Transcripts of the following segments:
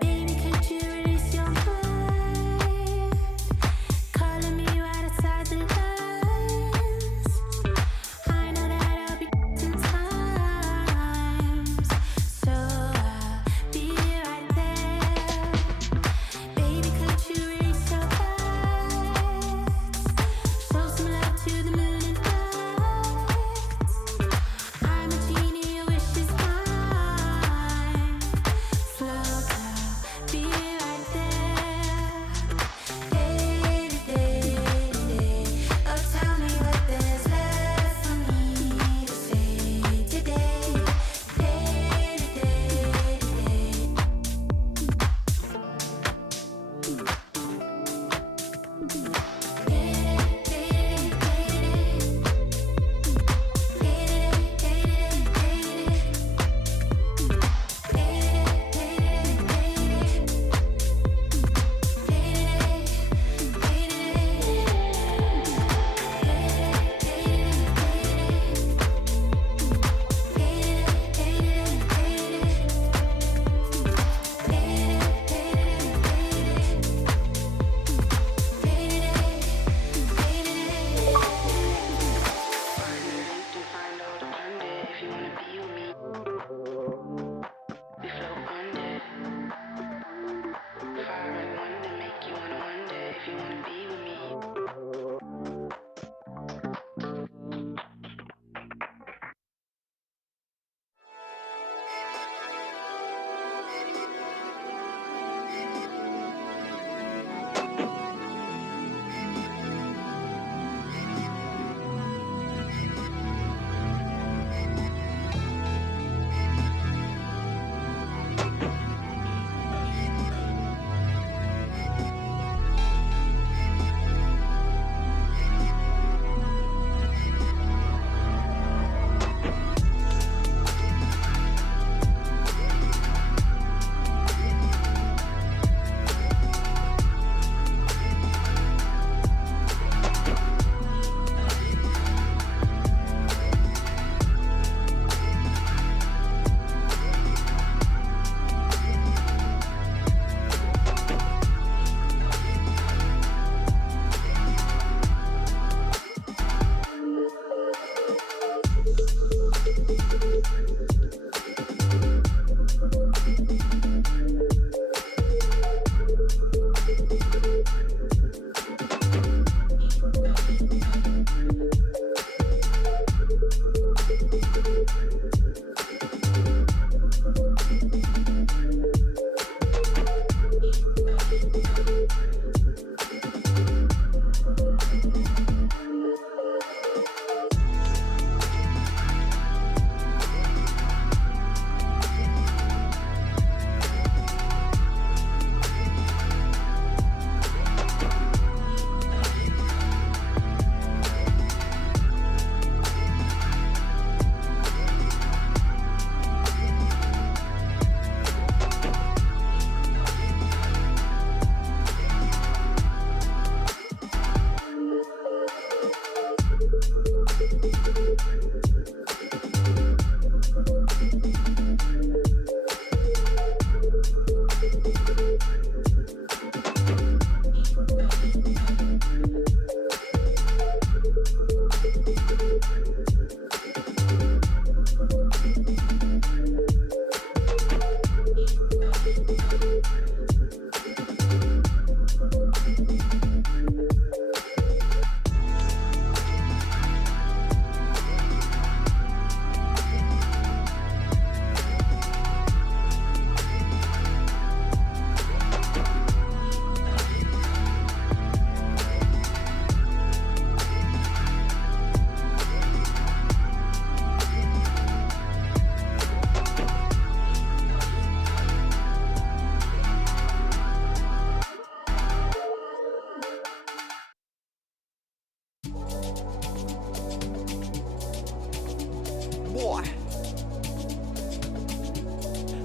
Baby, could you release your mind? Calling me right outside the lines. I know that I'll be sometimes, so I'll be right there. Baby, could you release your thoughts? Show some love to the moon and nights. I'm a genie, your wish is mine. Slow down, be right there. Day to day, oh tell me what there's left for me to say today. Day to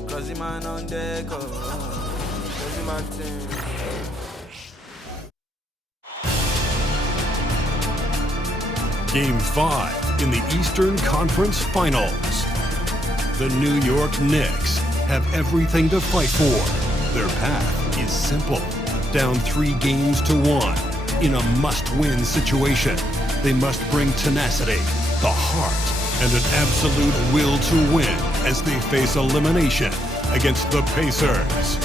Crazy man on deck, crazy man thing. Game 5. in the Eastern Conference Finals. The New York Knicks have everything to fight for. Their path is simple. Down 3 games to 1 in a must-win situation. They must bring tenacity, the heart, and an absolute will to win as they face elimination against the Pacers.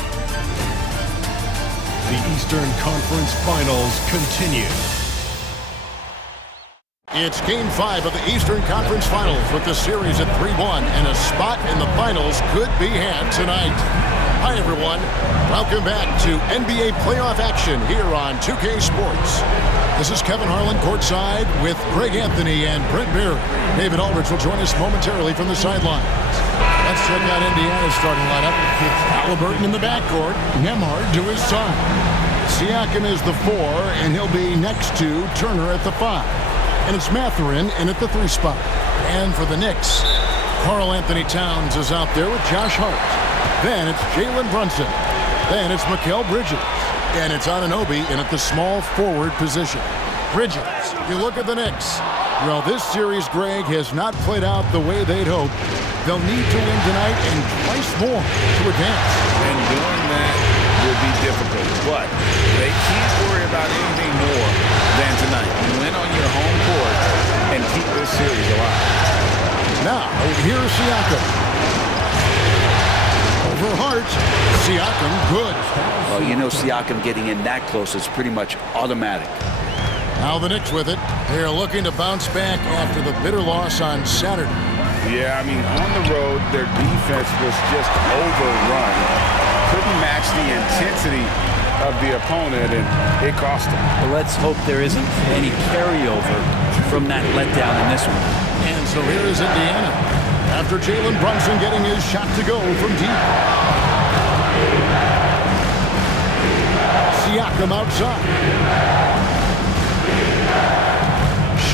The Eastern Conference Finals continue. It's Game 5 of the Eastern Conference Finals with the series at 3-1, and a spot in the finals could be had tonight. Hi, everyone. Welcome back to NBA playoff action here on 2K Sports. This is Kevin Harlan courtside with Greg Anthony and Brent Berry. David Aldridge will join us momentarily from the sidelines. Let's check out Indiana's starting lineup. Halliburton in the backcourt. Nembhard to his side. Siakam is the 4, and he'll be next to Turner at the 5. And it's Mathurin in at the 3 spot. And for the Knicks, Karl-Anthony Towns is out there with Josh Hart. Then it's Jalen Brunson. Then it's Mikal Bridges. And it's Anunoby in at the small forward position. Bridges, you look at the Knicks. Well, this series, Greg, has not played out the way they'd hoped. They'll need to win tonight and twice more to advance. And doing that will be difficult, but they can't worry about anything more than tonight. Win on your home court and keep this series alive. Now, here's Siakam. Over Hart. Siakam, good. Well, you know, Siakam getting in that close is pretty much automatic. Now the Knicks with it. They're looking to bounce back after the bitter loss on Saturday. Yeah, I mean, on the road, their defense was just overrun. Couldn't match the intensity of the opponent, and it cost them. Well, let's hope there isn't any carryover from that letdown in this one. And so here is Indiana. After Jalen Brunson getting his shot to go from deep. Siakam outside.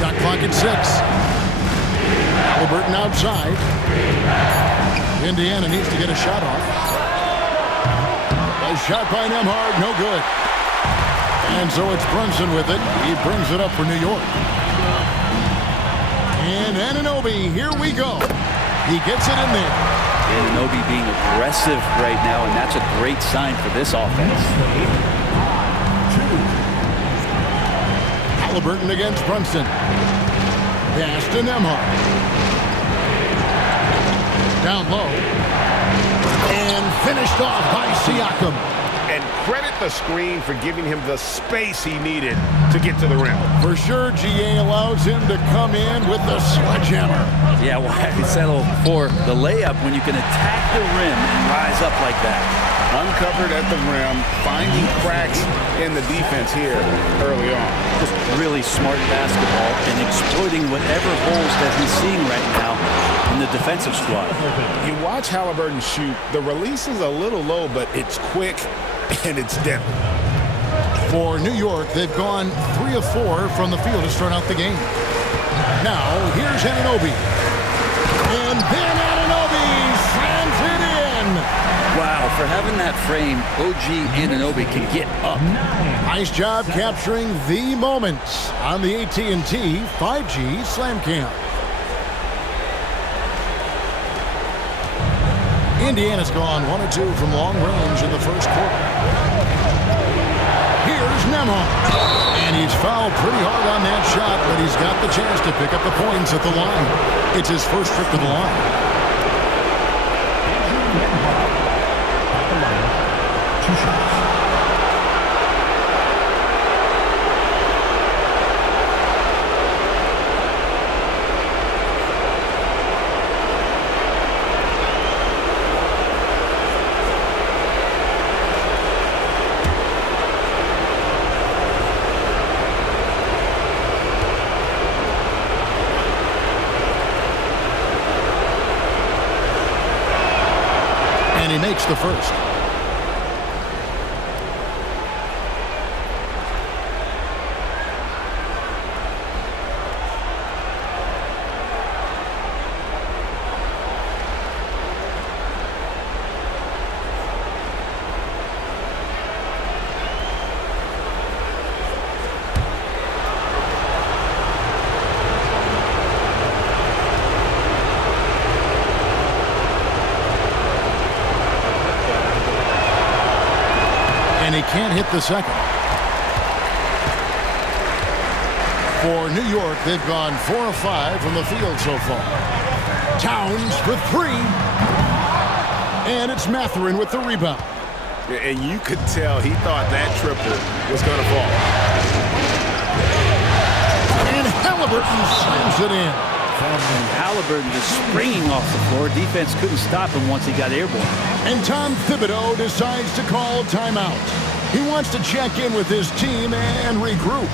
Shot clock at 6. Halliburton outside. Indiana needs to get a shot off. A shot by Nembhard, no good. And so it's Brunson with it. He brings it up for New York. And Anunoby, here we go. He gets it in there. Anunoby being aggressive right now, and that's a great sign for this offense. Halliburton against Brunson. Pass to Nembhard. Down low. And finished off by Siakam. And credit the screen for giving him the space he needed to get to the rim. For sure, GA allows him to come in with the sledgehammer. Yeah, why settle for the layup when you can attack the rim and rise up like that? Uncovered at the rim, finding cracks in the defense here early on. Just really smart basketball and exploiting whatever holes that he's seeing right now in the defensive squad. You watch Halliburton shoot. The release is a little low, but it's quick and it's deadly. For New York, they've gone 3 of 4 from the field to start out the game. Now, here's Anunoby. And then Anunoby slams it in. Wow, for having that frame, OG Anunoby can get up. Nice job capturing the moments on the AT&T 5G Slam Cam. Indiana's gone 1 of 2 from long range in the first quarter. Here's Nembhard. And he's fouled pretty hard on that shot, but he's got the chance to pick up the points at the line. It's his first trip to the line. And he makes the first. They can't hit the second. For New York, they've gone 4 of 5 from the field so far. Towns for 3. And it's Mathurin with the rebound. And you could tell he thought that triple was going to fall. And Halliburton slams it in. Halliburton just springing off the floor. Defense couldn't stop him once he got airborne. And Tom Thibodeau decides to call timeout. He wants to check in with his team and regroup.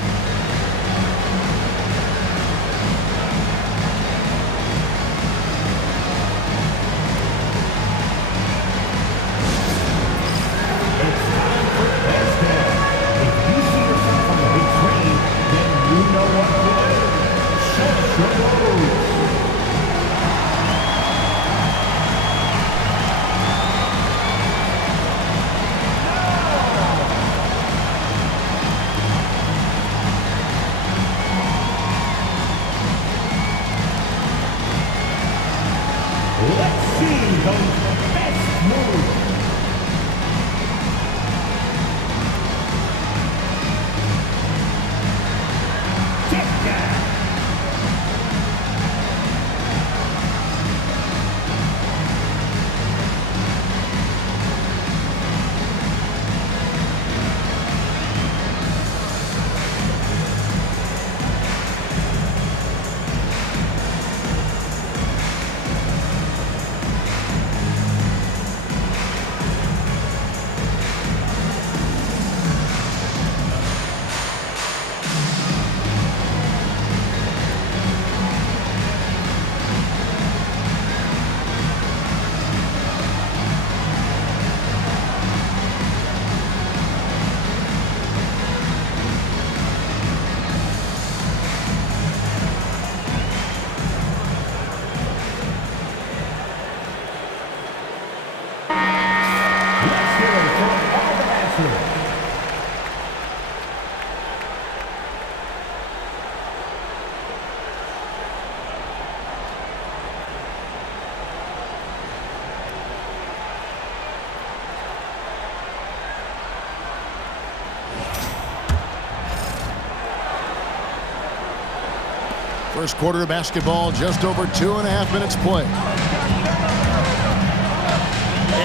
First quarter of basketball, just over 2.5 minutes play.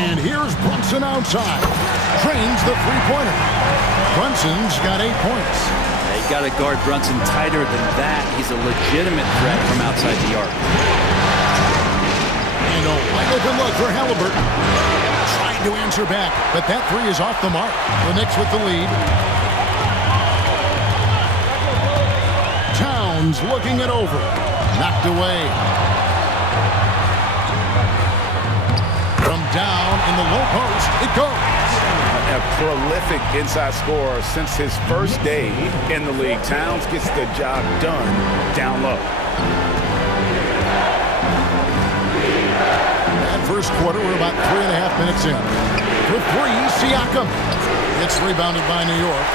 And here's Brunson outside. Drains the three-pointer. Brunson's got 8 points. You got to guard Brunson tighter than that. He's a legitimate threat from outside the arc. And a wide open look for Halliburton. Trying to answer back, but that three is off the mark. The Knicks with the lead. Towns looking it over. Knocked away. From down in the low post, it goes. A prolific inside scorer since his first day in the league. Towns gets the job done down low. That first quarter, we're about 3.5 minutes in. For 3, Siakam. It's rebounded by New York.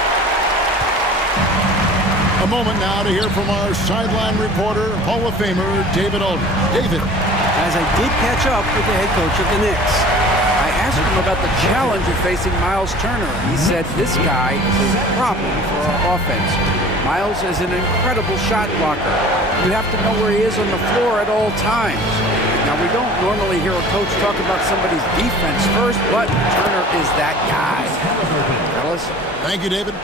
A moment now to hear from our sideline reporter, Hall of Famer David Aldridge. David. As I did catch up with the head coach of the Knicks, I asked him about the challenge of facing Myles Turner. He said this guy is a problem for our offense. Myles is an incredible shot blocker. You have to know where he is on the floor at all times. Now, we don't normally hear a coach talk about somebody's defense first, but Turner is that guy. Fellas? Thank you, David.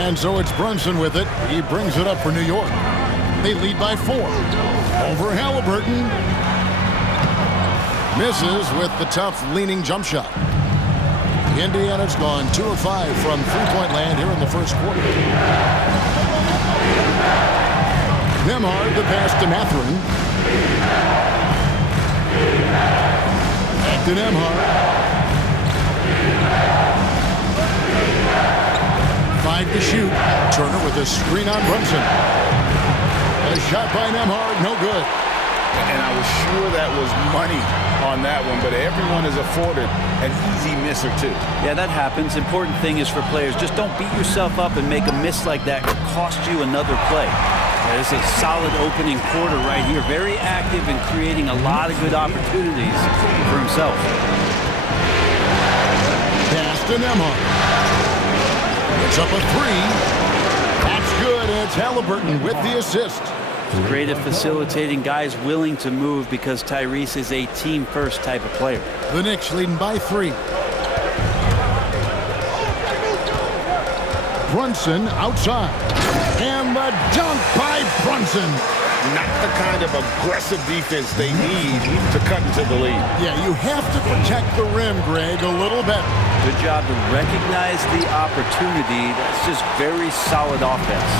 And so it's Brunson with it. He brings it up for New York. They lead by 4. Over Halliburton. Misses with the tough leaning jump shot. Indiana's gone 2 of 5 from three-point land here in the first quarter. Nembhard the pass to Mathurin. Back to Nembhard. 5 to shoot. Turner with a screen on Brunson. A shot by Nembhard, no good. And I was sure that was money on that one, but everyone is afforded an easy miss or two. Yeah, that happens. Important thing is for players, just don't beat yourself up and make a miss like that cost you another play. It's a solid opening quarter right here. Very active and creating a lot of good opportunities for himself. Pass to Nembhard. It's up a three. That's good. And it's Halliburton with the assist. He's great at facilitating guys willing to move because Tyrese is a team-first type of player. The Knicks leading by 3. Brunson outside. And the dunk by Brunson. Not the kind of aggressive defense they need to cut into the lead. Yeah, you have to protect the rim, Greg, a little better. Good job to recognize the opportunity. That's just very solid offense.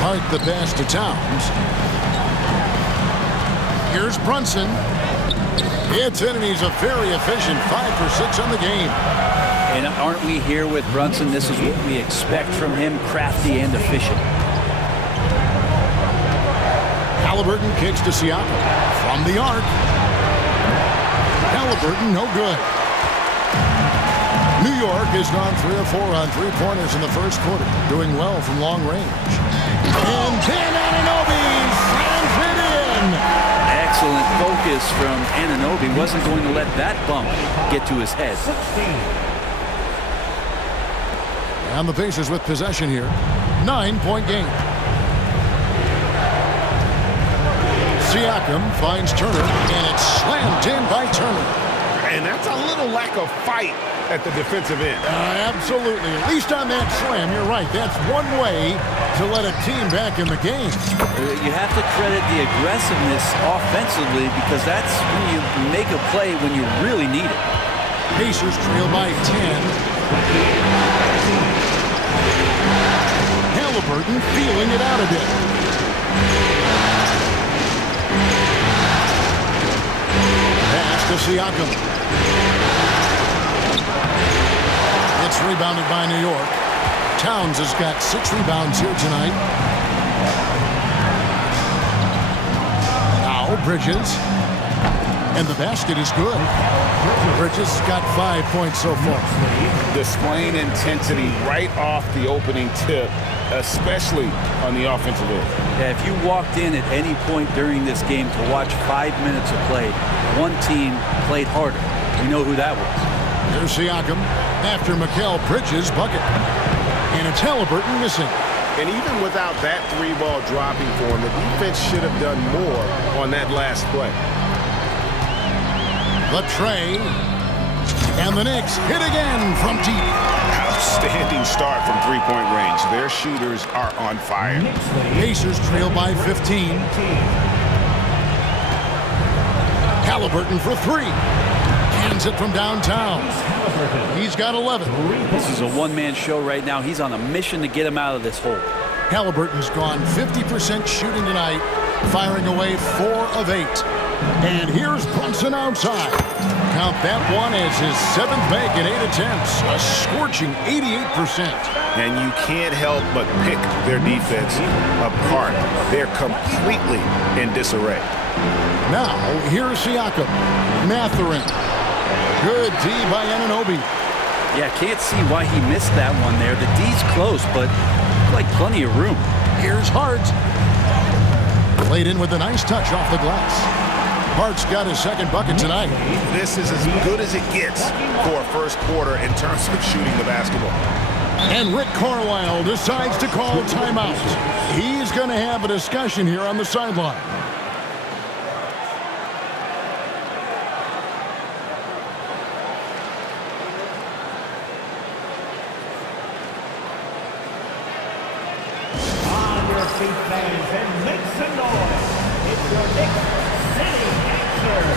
Hart the pass to Towns. Here's Brunson. It's in, and he's a very efficient 5 for 6 on the game. And aren't we here with Brunson? This is what we expect from him, crafty and efficient. Halliburton kicks to Siakam from the arc. Halliburton, no good. New York has gone 3 of 4 on three-pointers in the first quarter, doing well from long range. And then Anunoby slams it in. Excellent focus from Anunoby. Wasn't going to let that bump get to his head. And the Pacers with possession here. 9-point game. Siakam finds Turner, and it's slammed in by Turner. And that's a little lack of fight at the defensive end. Absolutely. At least on that slam, you're right. That's one way to let a team back in the game. You have to credit the aggressiveness offensively because that's when you make a play when you really need it. Pacers trail by 10. Halliburton feeling it out a bit. Pass to Siakam. It's rebounded by New York. Towns has got 6 rebounds here tonight. Now Bridges. And the basket is good. Bridges got 5 points so far. Displaying intensity right off the opening tip, especially on the offensive end. Yeah, if you walked in at any point during this game to watch 5 minutes of play, one team played harder. We know who that was. Here's Siakam after Mikal Bridges' bucket. And it's Halliburton missing. And even without that 3-ball dropping for him, the defense should have done more on that last play. The tray. And the Knicks hit again from deep. Outstanding start from three-point range. Their shooters are on fire. Pacers trail by 15. Halliburton for 3. Cans it from downtown. He's got 11. This is a one-man show right now. He's on a mission to get him out of this hole. Halliburton's gone 50% shooting tonight, firing away 4 of 8. And here's Brunson outside. Count that one as his 7th make in 8 attempts. A scorching 88%. And you can't help but pick their defense apart. They're completely in disarray. Now, here's Siakam. Mathurin. Good D by Anunoby. Yeah, can't see why he missed that one there. The D's close, but like plenty of room. Here's Hart. Played in with a nice touch off the glass. Hart's got his 2nd bucket tonight. This is as good as it gets for a first quarter in terms of shooting the basketball. And Rick Carlisle decides to call timeout. He's going to have a discussion here on the sideline. On your feet, fans, and make some noise. It's your Knicks City Answer.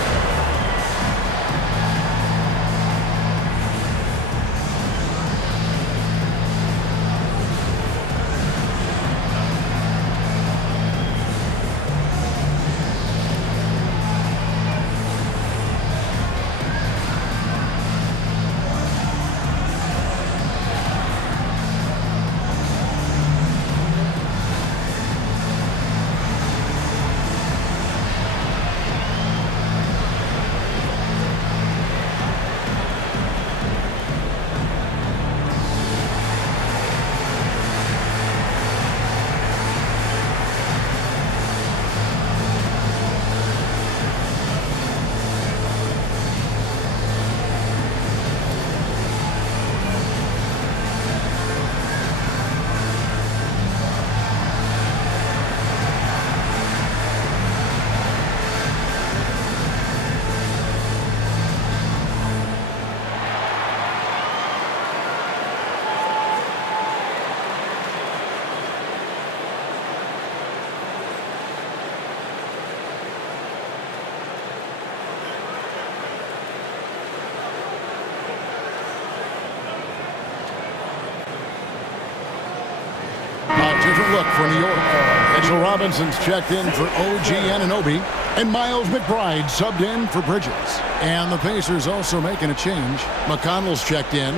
look for New York. Mitchell Robinson's checked in for OG Anunoby, and Miles McBride subbed in for Bridges. And the Pacers also making a change. McConnell's checked in.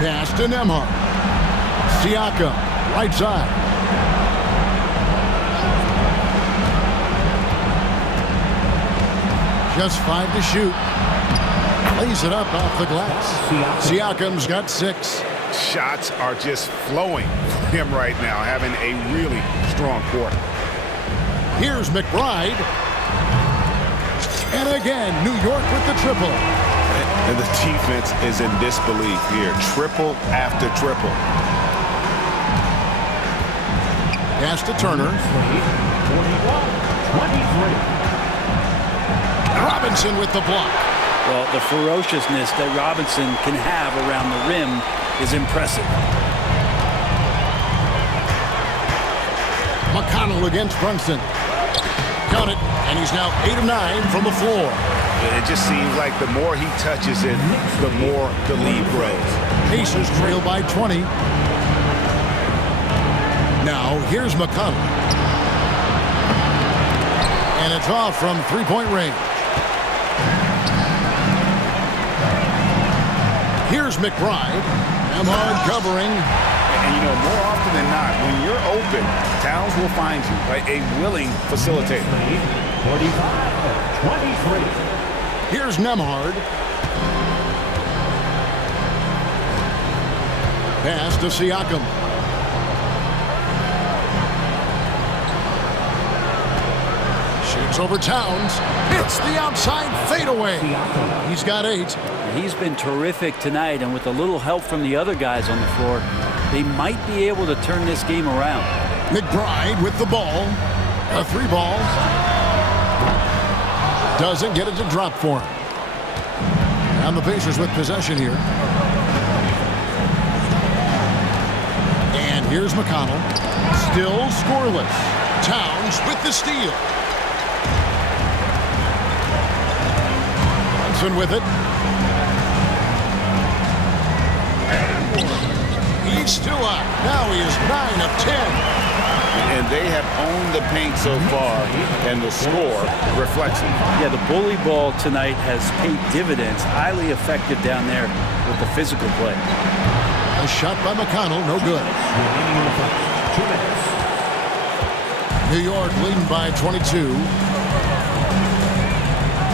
Pass to Nembhard. Siakam, right side. Just 5 to shoot. Lays it up off the glass. Siakam's got 6. Shots are just flowing for him right now, having a really strong quarter. Here's McBride. And again, New York with the triple. And the defense is in disbelief here. Triple after triple. Pass to Turner. 41-23. Robinson with the block. Well, the ferociousness that Robinson can have around the rim is impressive. McConnell against Brunson. Count it, and he's now 8 of 9 from the floor. It just seems like the more he touches it, the more the lead grows. Pacers trail by 20. Now, here's McConnell. And it's off from three-point range. Here's McBride. Nembhard covering. And, you know, more often than not, when you're open, Towns will find you, right? A willing facilitator. 45-23. Here's Nembhard. Pass to Siakam. Shoots over Towns. Hits the outside fadeaway. He's got 8. He's been terrific tonight, and with a little help from the other guys on the floor, they might be able to turn this game around. McBride with the ball. A 3 ball. Doesn't get it to drop for him. And the Pacers with possession here. And here's McConnell. Still scoreless. Towns with the steal. Brunson with it. He's still up. Now he is 9 of 10. And they have owned the paint so far, and the score reflects it. Yeah, the bully ball tonight has paid dividends. Highly effective down there with the physical play. A shot by McConnell, no good. Remaining in the first. 2 minutes. New York leading by 22.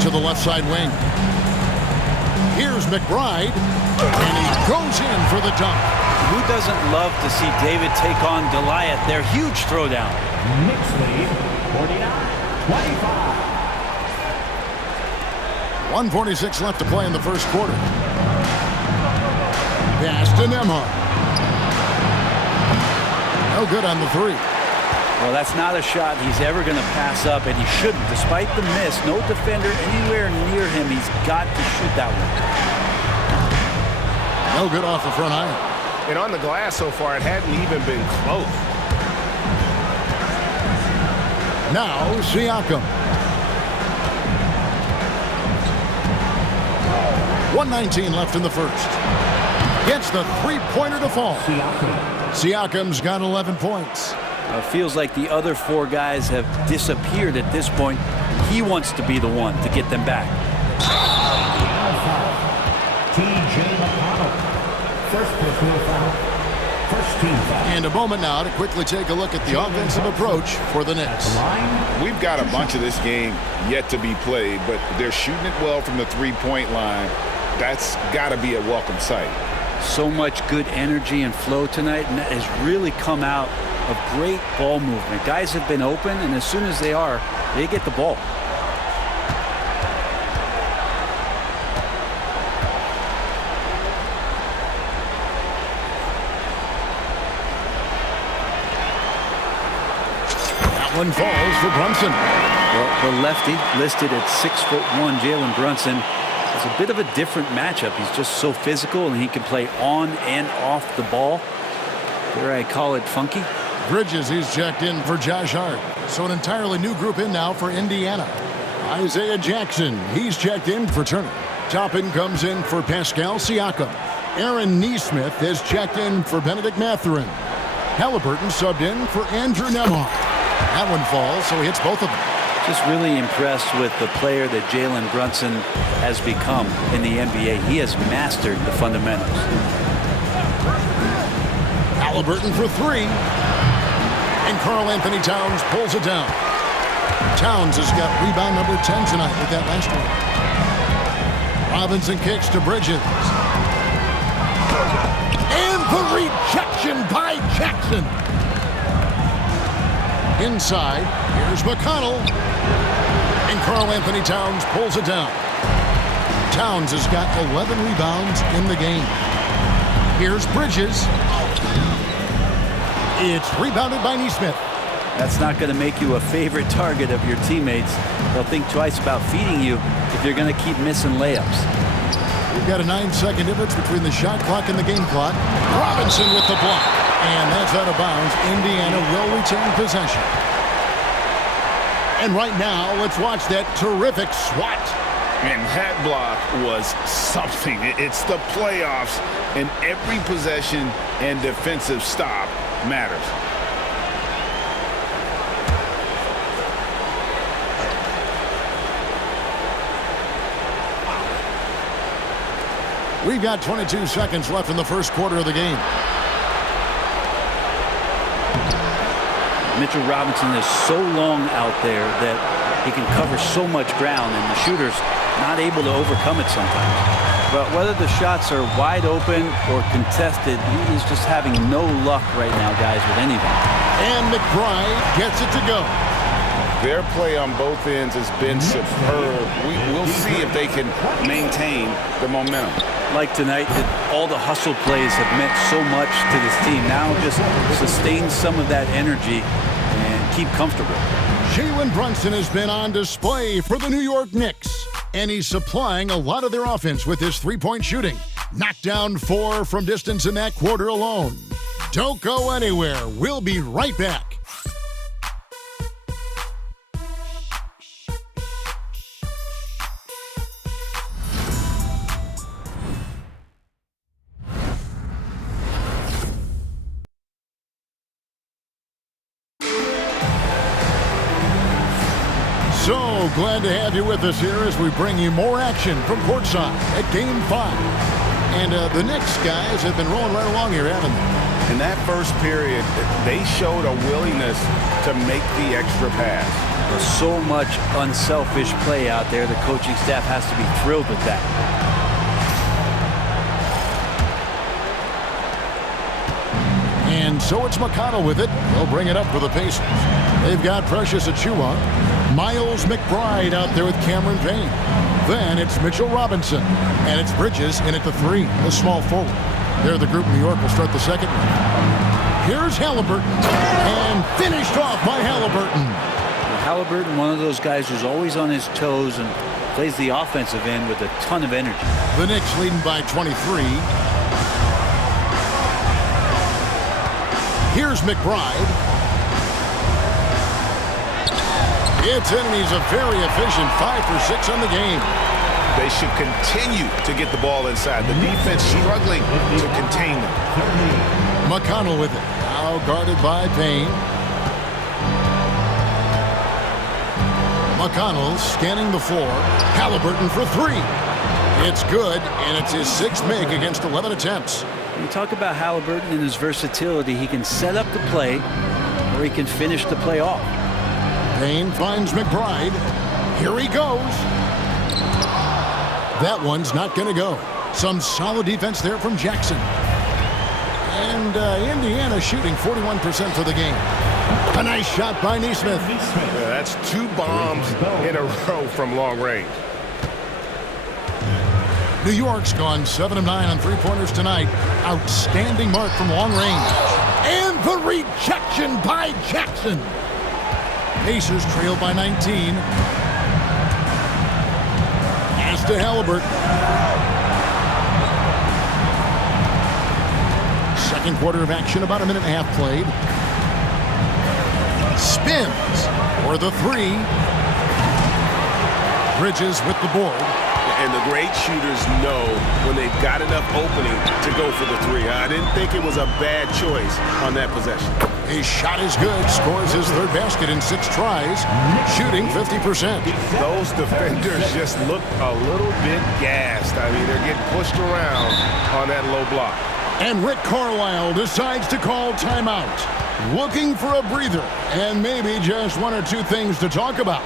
To the left side wing. Here's McBride, and he goes in for the dunk. Who doesn't love to see David take on Goliath? Their huge throwdown. Knicks lead 49-25. 1:46 left to play in the first quarter. Pass to Nembhard. No good on the 3. Well, that's not a shot he's ever going to pass up, and he shouldn't. Despite the miss, no defender anywhere near him. He's got to shoot that one. No good off the front iron. And on the glass so far, it hadn't even been close. Now, Siakam. 1:19 left in the first. Gets the three-pointer to fall. Siakam's got 11 points. Feels like the other 4 guys have disappeared at this point. He wants to be the one to get them back. T.J. McConnell. First personal foul. First team foul. And a moment now to quickly take a look at the offensive approach for the Knicks. We've got a bunch of this game yet to be played, but they're shooting it well from the three-point line. That's got to be a welcome sight. So much good energy and flow tonight, and that has really come out of great ball movement. Guys have been open, and as soon as they are, they get the ball. One falls for Brunson. Well, the lefty listed at 6'1", Jalen Brunson, is a bit of a different matchup. He's just so physical, and he can play on and off the ball. Dare I call it funky? Bridges, he's checked in for Josh Hart. So an entirely new group in now for Indiana. Isaiah Jackson, he's checked in for Turner. Toppin comes in for Pascal Siakam. Aaron Neesmith has checked in for Benedict Mathurin. Halliburton subbed in for Andrew Nembhard. That one falls, so he hits both of them. Just really impressed with the player that Jalen Brunson has become in the NBA. He has mastered the fundamentals. Halliburton for three. And Karl-Anthony Towns pulls it down. Towns has got rebound number 10 tonight with that last one. Robinson kicks to Bridges. And the rejection by Jackson. Inside, here's McConnell. And Karl-Anthony Towns pulls it down. Towns has got 11 rebounds in the game. Here's Bridges. It's rebounded by Neesmith. That's not going to make you a favorite target of your teammates. They'll think twice about feeding you if you're going to keep missing layups. We've got a 9-second difference between the shot clock and the game clock. Robinson with the block. And that's out of bounds. Indiana will retain possession. And right now, let's watch that terrific swat. And that block was something. It's the playoffs, and every possession and defensive stop matters. We've got 22 seconds left in the first quarter of the game. Mitchell Robinson is so long out there that he can cover so much ground, and the shooter's not able to overcome it sometimes. But whether the shots are wide open or contested, he's just having no luck right now, guys, with anything. And McBride gets it to go. Their play on both ends has been superb. We'll see if they can maintain the momentum. Like tonight, all the hustle plays have meant so much to this team. Now just sustain some of that energy and keep comfortable. Jalen Brunson has been on display for the New York Knicks, and he's supplying a lot of their offense with his three-point shooting. Knocked down 4 from distance in that quarter alone. Don't go anywhere. We'll be right back. So glad to have you with us here as we bring you more action from courtside at Game 5. And the Knicks guys have been rolling right along here, haven't they? In that first period, they showed a willingness to make the extra pass. There's so much unselfish play out there. The coaching staff has to be thrilled with that. And so it's McConnell with it. They'll bring it up for the Pacers. They've got Precious Achiuwa. Myles McBride out there with Cameron Payne. Then it's Mitchell Robinson. And it's Bridges in at the 3, the small forward. There the group New York will start the second round. Here's Halliburton. And finished off by Halliburton. Halliburton, one of those guys who's always on his toes and plays the offensive end with a ton of energy. The Knicks leading by 23. Here's McBride. It's in, and he's a very efficient 5 for 6 on the game. They should continue to get the ball inside. The defense struggling to contain them. McConnell with it. Now guarded by Payne. McConnell scanning the floor. Halliburton for 3. It's good, and it's his 6th make against 11 attempts. When you talk about Halliburton and his versatility, he can set up the play or he can finish the play off. Payne finds McBride. Here he goes. That one's not going to go. Some solid defense there from Jackson. And Indiana shooting 41% for the game. A nice shot by Neesmith. Yeah, that's 2 bombs in a row from long range. New York's gone 7 of 9 on three-pointers tonight. Outstanding mark from long range. And the rejection by Jackson. Pacers trail by 19. Pass to Halliburton. Second quarter of action, about a minute and a half played. Spins for the three. Bridges with the board. And the great shooters know when they've got enough opening to go for the three. I didn't think it was a bad choice on that possession. His shot is good. Scores his third basket in 6 tries. Shooting 50%. Those defenders just look a little bit gassed. I mean, they're getting pushed around on that low block. And Rick Carlisle decides to call timeout. Looking for a breather and maybe just 1 or 2 things to talk about.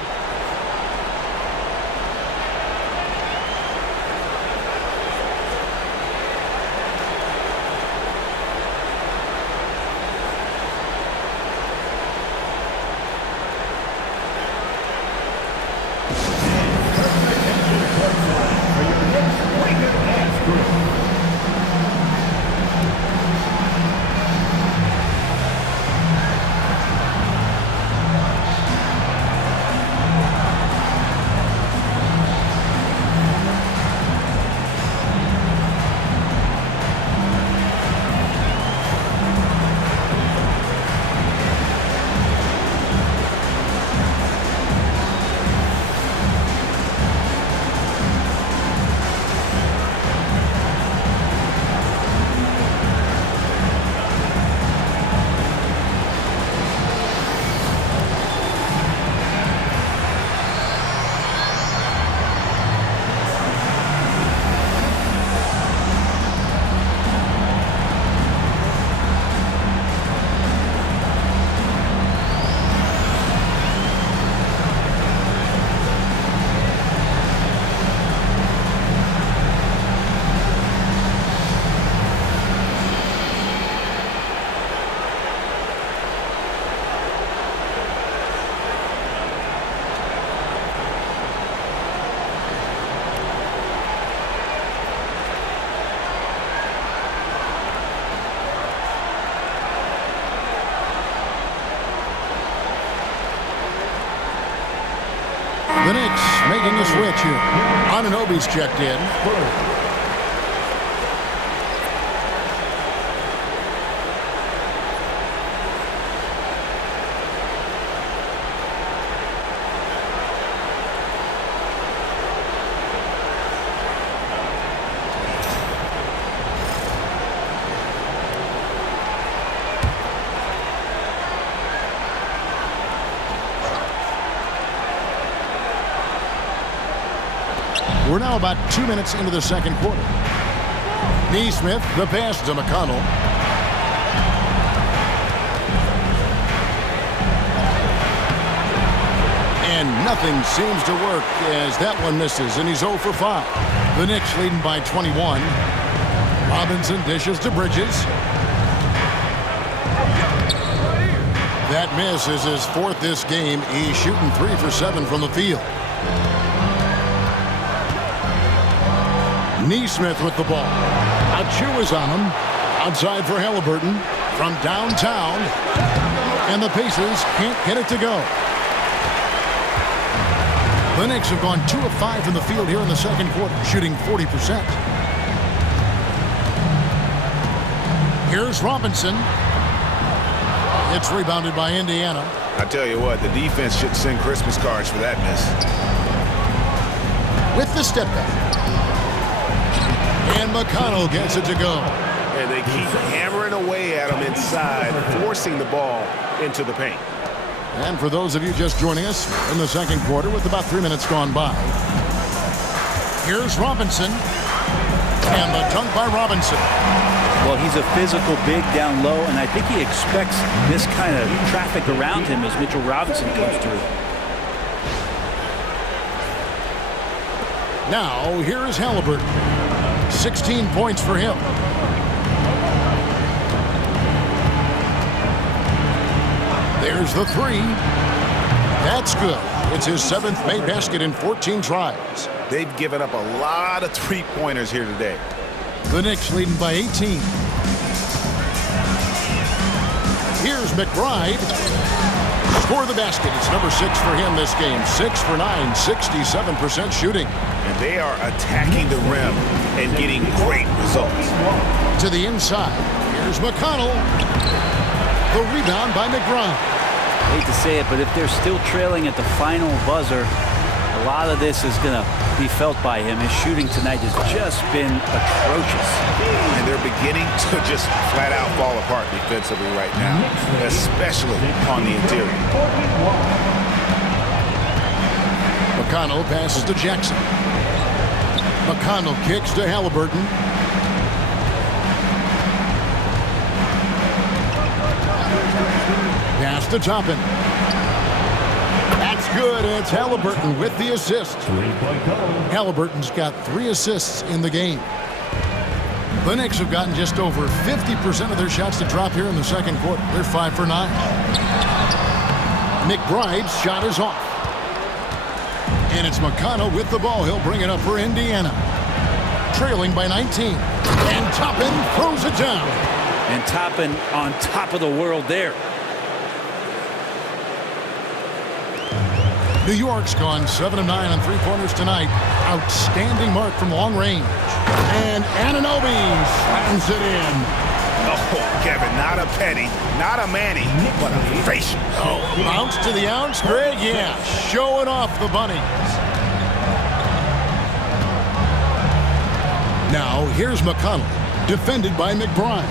The Knicks making a switch here. Anunoby's checked in. We're now about 2 minutes into the second quarter. Neesmith, the pass to McConnell. And nothing seems to work as that one misses, and he's 0 for 5. The Knicks leading by 21. Robinson dishes to Bridges. That miss is his 4th this game. He's shooting 3 for 7 from the field. Neesmith with the ball. Achu is on him. Outside for Halliburton from downtown. And the Pacers can't get it to go. The Knicks have gone 2 of 5 from the field here in the second quarter, shooting 40%. Here's Robinson. It's rebounded by Indiana. I tell you what, the defense should send Christmas cards for that miss. With the step back. And McConnell gets it to go. And they keep hammering away at him inside, forcing the ball into the paint. And for those of you just joining us in the second quarter with about 3 minutes gone by, here's Robinson. And the dunk by Robinson. Well, he's a physical big down low, and I think he expects this kind of traffic around him as Mitchell Robinson comes through. Now, here is Halliburton. 16 points for him. There's the 3. That's good. It's his 7th made basket in 14 tries. They've given up a lot of three-pointers here today. The Knicks leading by 18. Here's McBride. for the basket. It's number 6 for him this game. 6 for 9, 67% shooting. And they are attacking the rim and getting great results. To the inside. Here's McConnell. The rebound by McBride. I hate to say it, but if they're still trailing at the final buzzer, a lot of this is going to be felt by him. His shooting tonight has just been atrocious. And they're beginning to just flat out fall apart defensively right now, especially on the interior. McConnell passes to Jackson. McConnell kicks to Halliburton. Pass to Toppin. That's good. It's Halliburton with the assist. Halliburton's got 3 assists in the game. The Knicks have gotten just over 50% of their shots to drop here in the second quarter. They're 5 for 9. McBride's shot is off. And it's McConnell with the ball. He'll bring it up for Indiana. Trailing by 19. And Toppin throws it down. And Toppin on top of the world there. New York's gone 7 of 9 on 3-pointers tonight. Outstanding mark from long range. And Anunoby slams it in. Oh, Kevin, not a penny, not a Manny, but a facial. Oh, bounce to the ounce, Greg? Yeah, showing off the bunnies. Now, here's McConnell, defended by McBride.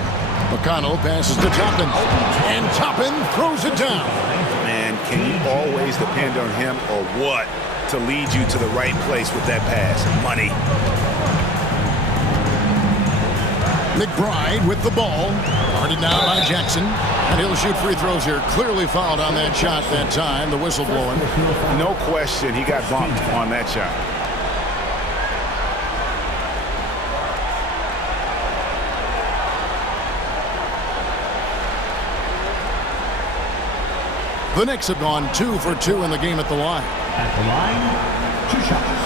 McConnell passes to Toppin, and Toppin throws it down. Man, can you always depend on him or what to lead you to the right place with that pass? Money. McBride with the ball. Guarded now by Jackson. And he'll shoot free throws here. Clearly fouled on that shot that time. The whistle blowing. No question he got bumped on that shot. The Knicks have gone 2 for 2 in the game at the line. At the line, 2 shots.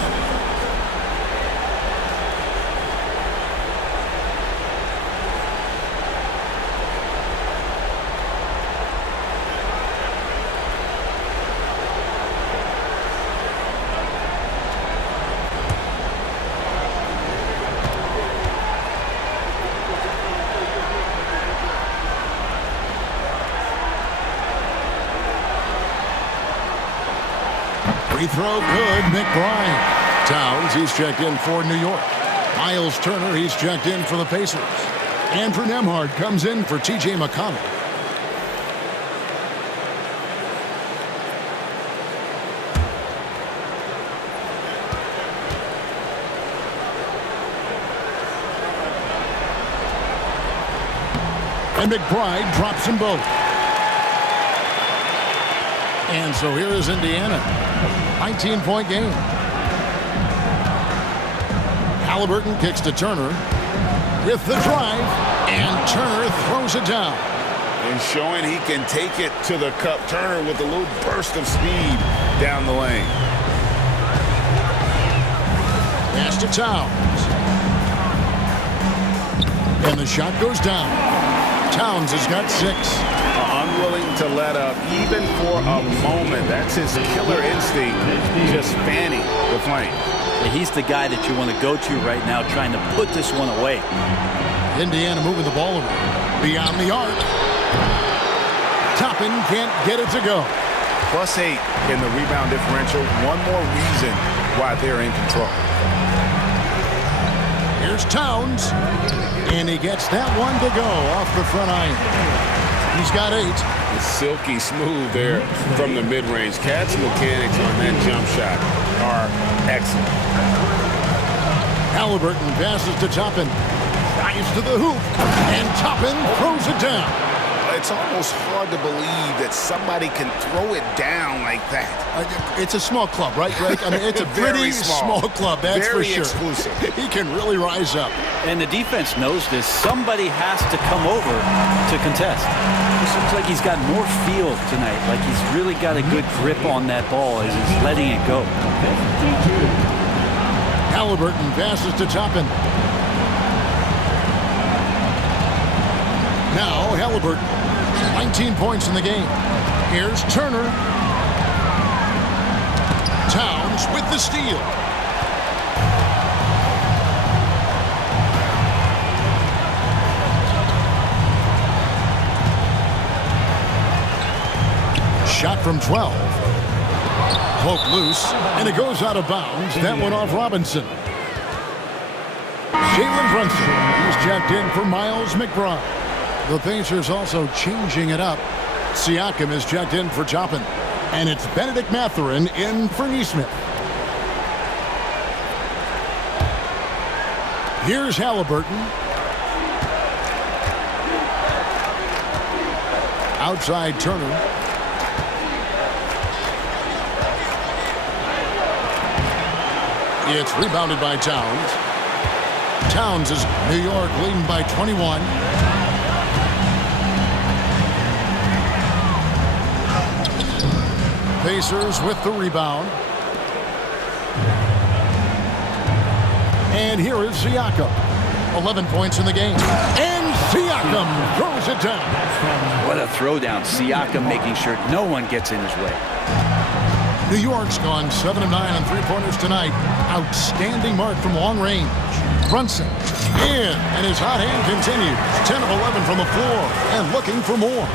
Free throw good, McBride. Towns, he's checked in for New York. Myles Turner, he's checked in for the Pacers. Andrew Nembhard comes in for T.J. McConnell. And McBride drops them both. And so here is Indiana. 19-point game. Halliburton kicks to Turner with the drive, and Turner throws it down. And showing he can take it to the cup. Turner with a little burst of speed down the lane. Pass to Towns. And the shot goes down. Towns has got 6. Unwilling to let up even for a moment. That's his killer instinct, just fanning the flame. He's the guy that you want to go to right now, trying to put this one away. Indiana moving the ball around. Beyond the arc. Toppin can't get it to go. +8 in the rebound differential. One more reason why they're in control. Here's Towns. And he gets that one to go off the front iron. He's got 8. It's silky smooth there from the mid-range. Cat's mechanics on that jump shot are excellent. Halliburton passes to Toppin. Drives to the hoop. And Toppin throws it down. It's almost hard to believe that somebody can throw it down like that. It's a small club, right, Greg? I mean, it's a pretty small club, that's Very for sure. exclusive. He can really rise up. And the defense knows this. Somebody has to come over to contest. It seems like he's got more feel tonight, like he's really got a good grip on that ball as he's letting it go. Halliburton passes to Toppin. Now Halliburton 19 points in the game. Here's Turner. Towns with the steal. Shot from 12. Poke loose, and it goes out of bounds. That one off Robinson. Jalen Brunson is checked in for Miles McBride. The Pacers also changing it up. Siakam is checked in for Toppin. And it's Benedict Mathurin in for Nesmith. Here's Halliburton. Outside Turner. It's rebounded by Towns. Towns is New York leading by 21. Pacers with the rebound. And here is Siakam. 11 points in the game. And Siakam throws it down. What a throwdown. Siakam making sure no one gets in his way. New York's gone 7 of 9 on three-pointers tonight. Outstanding mark from long range. Brunson in, and his hot hand continues. 10 of 11 from the floor and looking for more.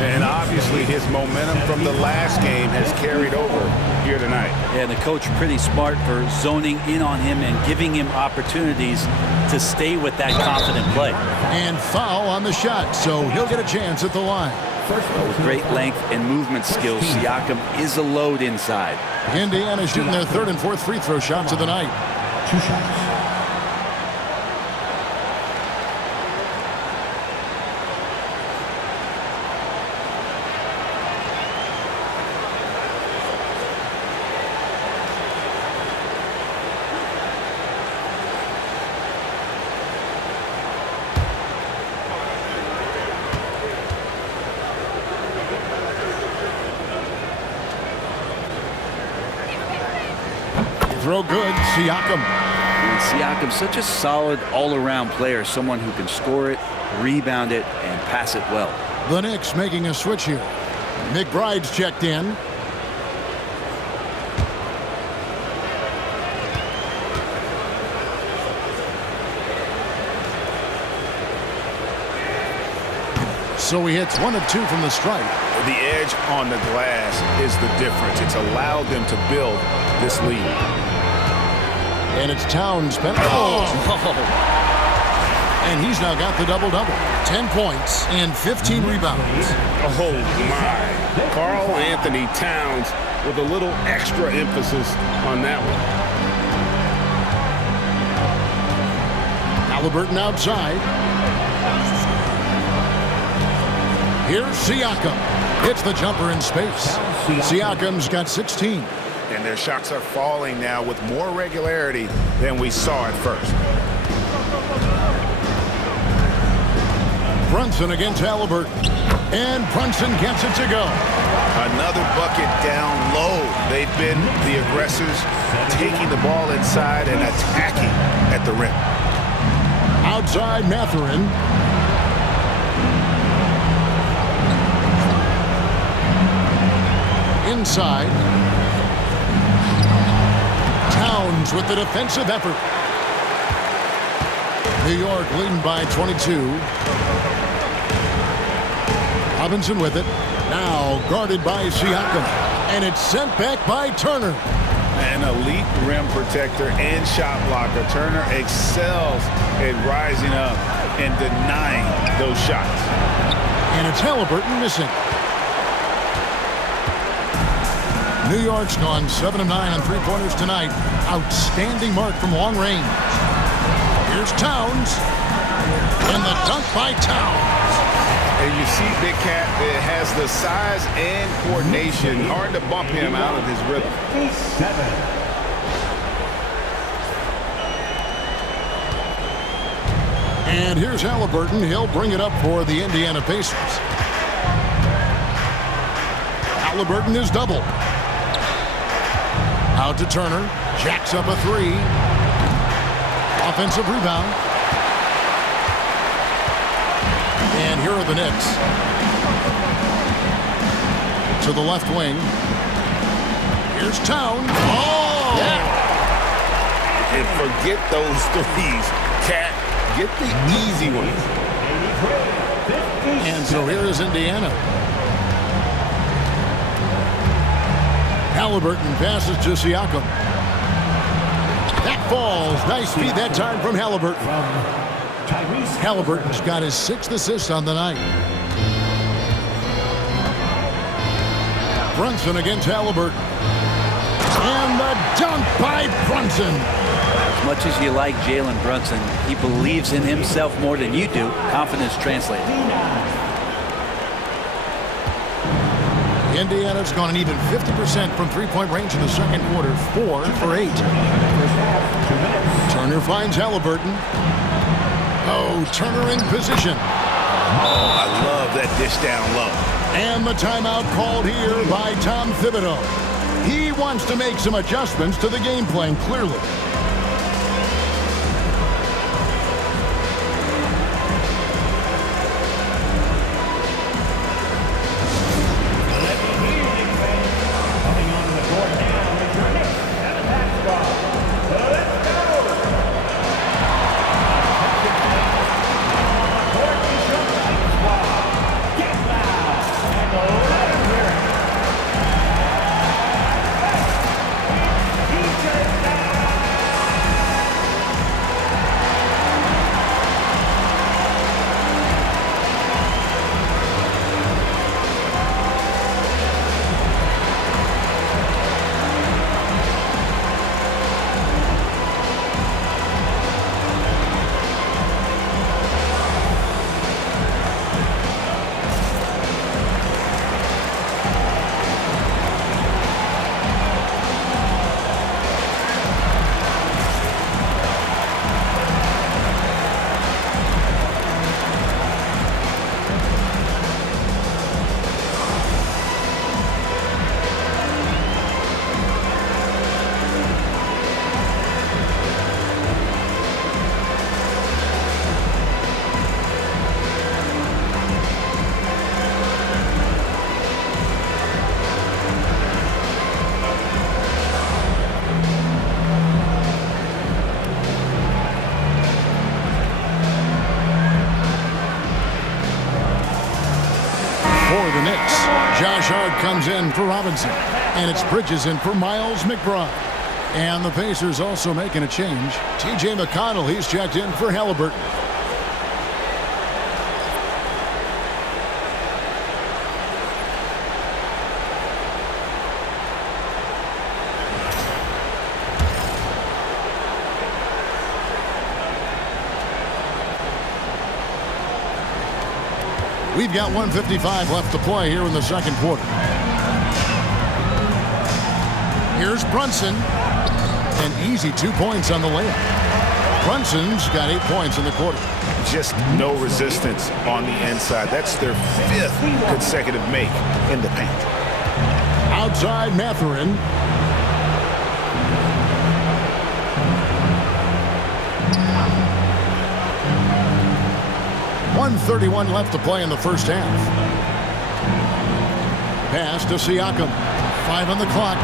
And obviously his momentum from the last game has carried over here tonight. Yeah, the coach pretty smart for zoning in on him and giving him opportunities to stay with that confident play. And foul on the shot, so he'll get a chance at the line. With great length and movement skills, Siakam is a load inside. Indiana shooting their third and fourth free throw shots of the night. 2 shots. Throw good, Siakam. And Siakam's such a solid all-around player, someone who can score it, rebound it, and pass it well. The Knicks making a switch here. McBride's checked in. So he hits 1 of 2 from the stripe. The edge on the glass is the difference. It's allowed them to build this lead. And it's Towns. And he's now got the double-double. 10 points and 15 rebounds. Oh, my. Karl-Anthony Towns with a little extra emphasis on that one. Halliburton outside. Here's Siakam. Hits the jumper in space. Siakam's got 16. And their shots are falling now with more regularity than we saw at first. Brunson against Halliburton. And Brunson gets it to go. Another bucket down low. They've been the aggressors, taking the ball inside and attacking at the rim. Outside Mathurin. Inside. Towns with the defensive effort. New York leading by 22. Robinson with it. Now guarded by Siakam. And it's sent back by Turner. An elite rim protector and shot blocker. Turner excels at rising up and denying those shots. And it's Halliburton missing. New York's gone 7 of 9 on three-pointers tonight. Outstanding mark from long range. Here's Towns. And the dunk by Towns. And you see Big Cat has the size and coordination. Hard to bump him out of his rhythm. 7. And here's Halliburton. He'll bring it up for the Indiana Pacers. Halliburton is doubled. Out to Turner. Jacks up a 3. Offensive rebound. And here are the Knicks. To the left wing. Here's Towns. Oh! Yeah. And forget those threes. Cat, get the easy ones. And so here is Indiana. Halliburton passes to Siakam. That falls. Nice feed that time from Halliburton. Halliburton's got his 6th assist on the night. Brunson against Halliburton. And the dunk by Brunson. As much as you like Jalen Brunson, he believes in himself more than you do. Confidence translated. Indiana's gone an even 50% from three-point range in the second quarter. 4 for 8. Turner finds Halliburton. Oh, Turner in position. Oh, I love that dish down low. And the timeout called here by Tom Thibodeau. He wants to make some adjustments to the game plan, clearly. Coming onto the court now is your Knicks and attack squad. Let's go! Court is your Knicks squad. Get loud and let them hear it. The Knicks. Josh Hart comes in for Robinson. And it's Bridges in for Miles McBride. And the Pacers also making a change. T.J. McConnell, he's checked in for Halliburton. We've got 1:55 left to play here in the second quarter. Here's Brunson. An easy 2 points on the layup. Brunson's got 8 points in the quarter. Just no resistance on the inside. That's their 5th consecutive make in the paint. Outside Mathurin. .131 left to play in the first half. Pass to Siakam. 5 on the clock.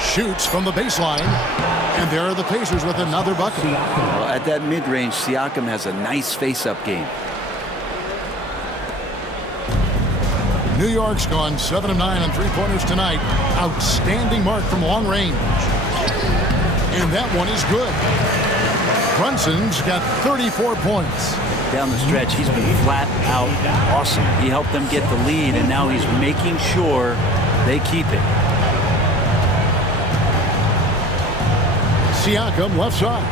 Shoots from the baseline. And there are the Pacers with another bucket. Well, at that mid-range, Siakam has a nice face-up game. New York's gone 7 of 9 on three-pointers tonight. Outstanding mark from long range. And that one is good. Brunson's got 34 points. Down the stretch, he's been flat out awesome. He helped them get the lead, and now he's making sure they keep it. Siakam left side.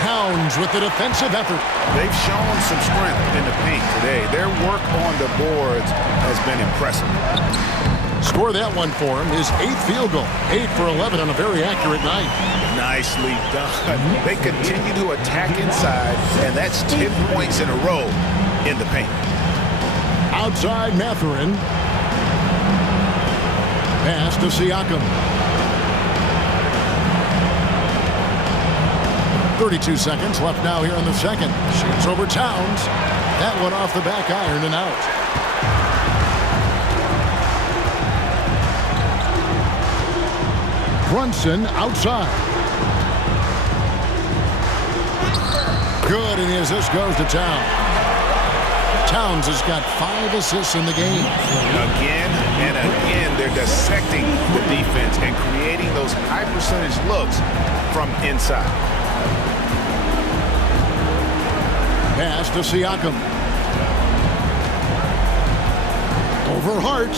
Towns with the defensive effort. They've shown some strength in the paint today. Their work on the boards has been impressive. Score that one for him. His 8th field goal. 8 for 11 on a very accurate night. Nicely done. They continue to attack inside, and that's 10 points in a row in the paint. Outside Mathurin. Pass to Siakam. 32 seconds left now here in the second. Shoots over Towns. That one off the back iron and out. Brunson outside. Good, and the assist goes to Towns. Towns has got 5 assists in the game. Again and again, they're dissecting the defense and creating those high-percentage looks from inside. Pass to Siakam. Over Hart.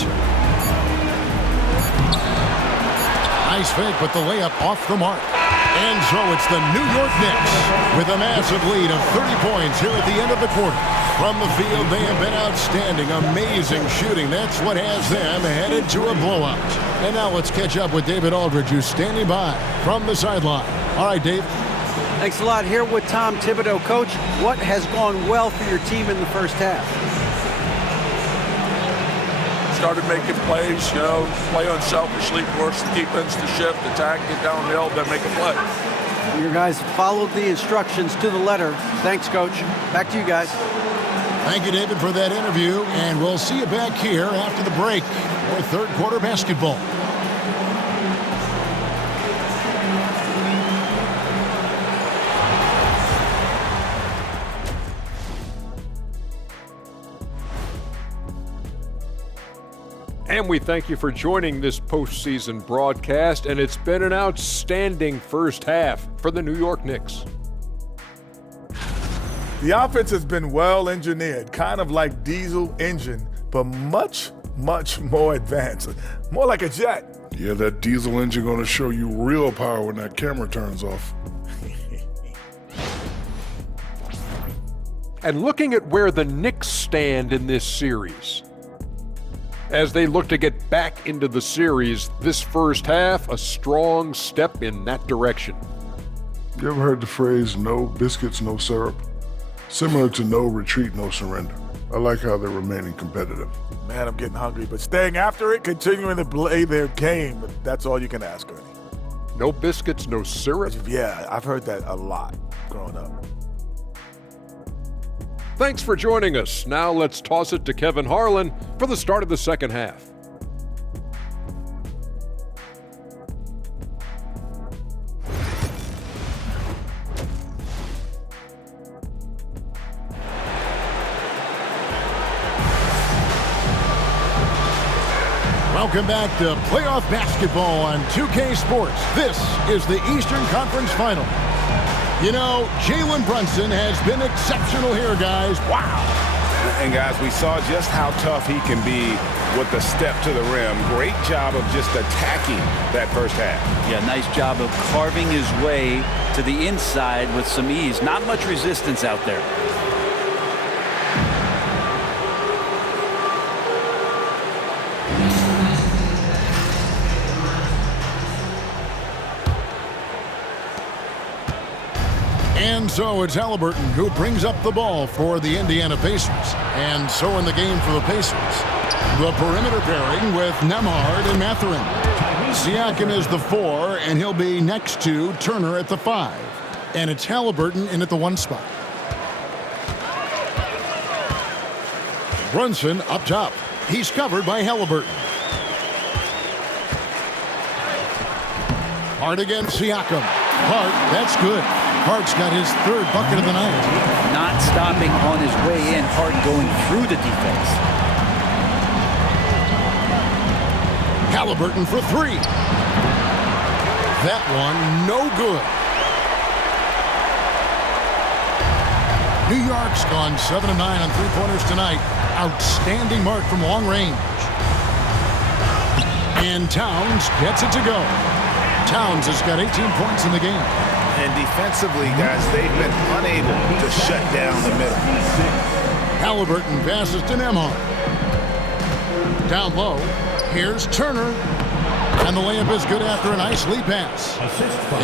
Nice fake, but the layup off the mark. And so it's the New York Knicks with a massive lead of 30 points here at the end of the quarter. From the field, they have been outstanding, amazing shooting. That's what has them headed to a blowout. And now let's catch up with David Aldridge, who's standing by from the sideline. All right, Dave. Thanks a lot. Here with Tom Thibodeau. Coach, what has gone well for your team in the first half? Started making plays, play unselfishly, force the defense to shift, attack, get downhill, then make a play. Your guys followed the instructions to the letter. Thanks, Coach. Back to you guys. Thank you, David, for that interview, and we'll see you back here after the break for third quarter basketball. And we thank you for joining this postseason broadcast, and it's been an outstanding first half for the New York Knicks. The offense has been well engineered, kind of like diesel engine, but much, much more advanced, more like a jet. Yeah, that diesel engine going to show you real power when that camera turns off. And looking at where the Knicks stand in this series, as they look to get back into the series, this first half, a strong step in that direction. You ever heard the phrase, no biscuits, no syrup? Similar to no retreat, no surrender. I like how they're remaining competitive. Man, I'm getting hungry, but staying after it, continuing to play their game, that's all you can ask, Ernie. No biscuits, no syrup? Yeah, I've heard that a lot growing up. Thanks for joining us. Now let's toss it to Kevin Harlan for the start of the second half. Welcome back to playoff basketball on 2K Sports. This is the Eastern Conference Final. You know, Jalen Brunson has been exceptional here, guys. Wow. And, guys, we saw just how tough he can be with the step to the rim. Great job of just attacking that first half. Yeah, nice job of carving his way to the inside with some ease. Not much resistance out there. And so it's Halliburton who brings up the ball for the Indiana Pacers. And so in the game for the Pacers, the perimeter pairing with Nembhard and Mathurin. Siakam is the 4, and he'll be next to Turner at the 5. And it's Halliburton in at the 1 spot. Brunson up top. He's covered by Halliburton. Hart against Siakam. Hart, that's good. Hart's got his 3rd bucket of the night. Not stopping on his way in. Hart going through the defense. Halliburton for 3. That one, no good. New York's gone 7 of 9 on 3-pointers tonight. Outstanding mark from long range. And Towns gets it to go. Towns has got 18 points in the game. And defensively, guys, they've been unable to shut down the middle. Halliburton passes to Nembhard. Down low, here's Turner. And the layup is good after a nice lead pass.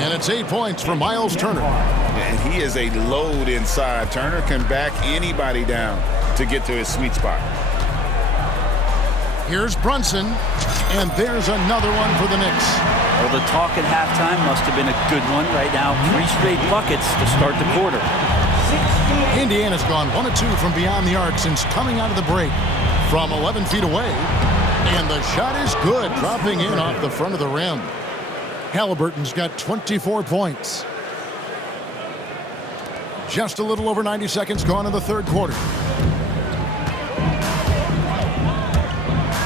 And it's 8 points for Myles Turner. And he is a load inside. Turner can back anybody down to get to his sweet spot. Here's Brunson. And there's another one for the Knicks. Well, the talk at halftime must have been a good one. Right now, 3 straight buckets to start the quarter. Indiana's gone 1 of 2 from beyond the arc since coming out of the break from 11 feet away. And the shot is good, dropping in off the front of the rim. Halliburton's got 24 points. Just a little over 90 seconds gone in the third quarter.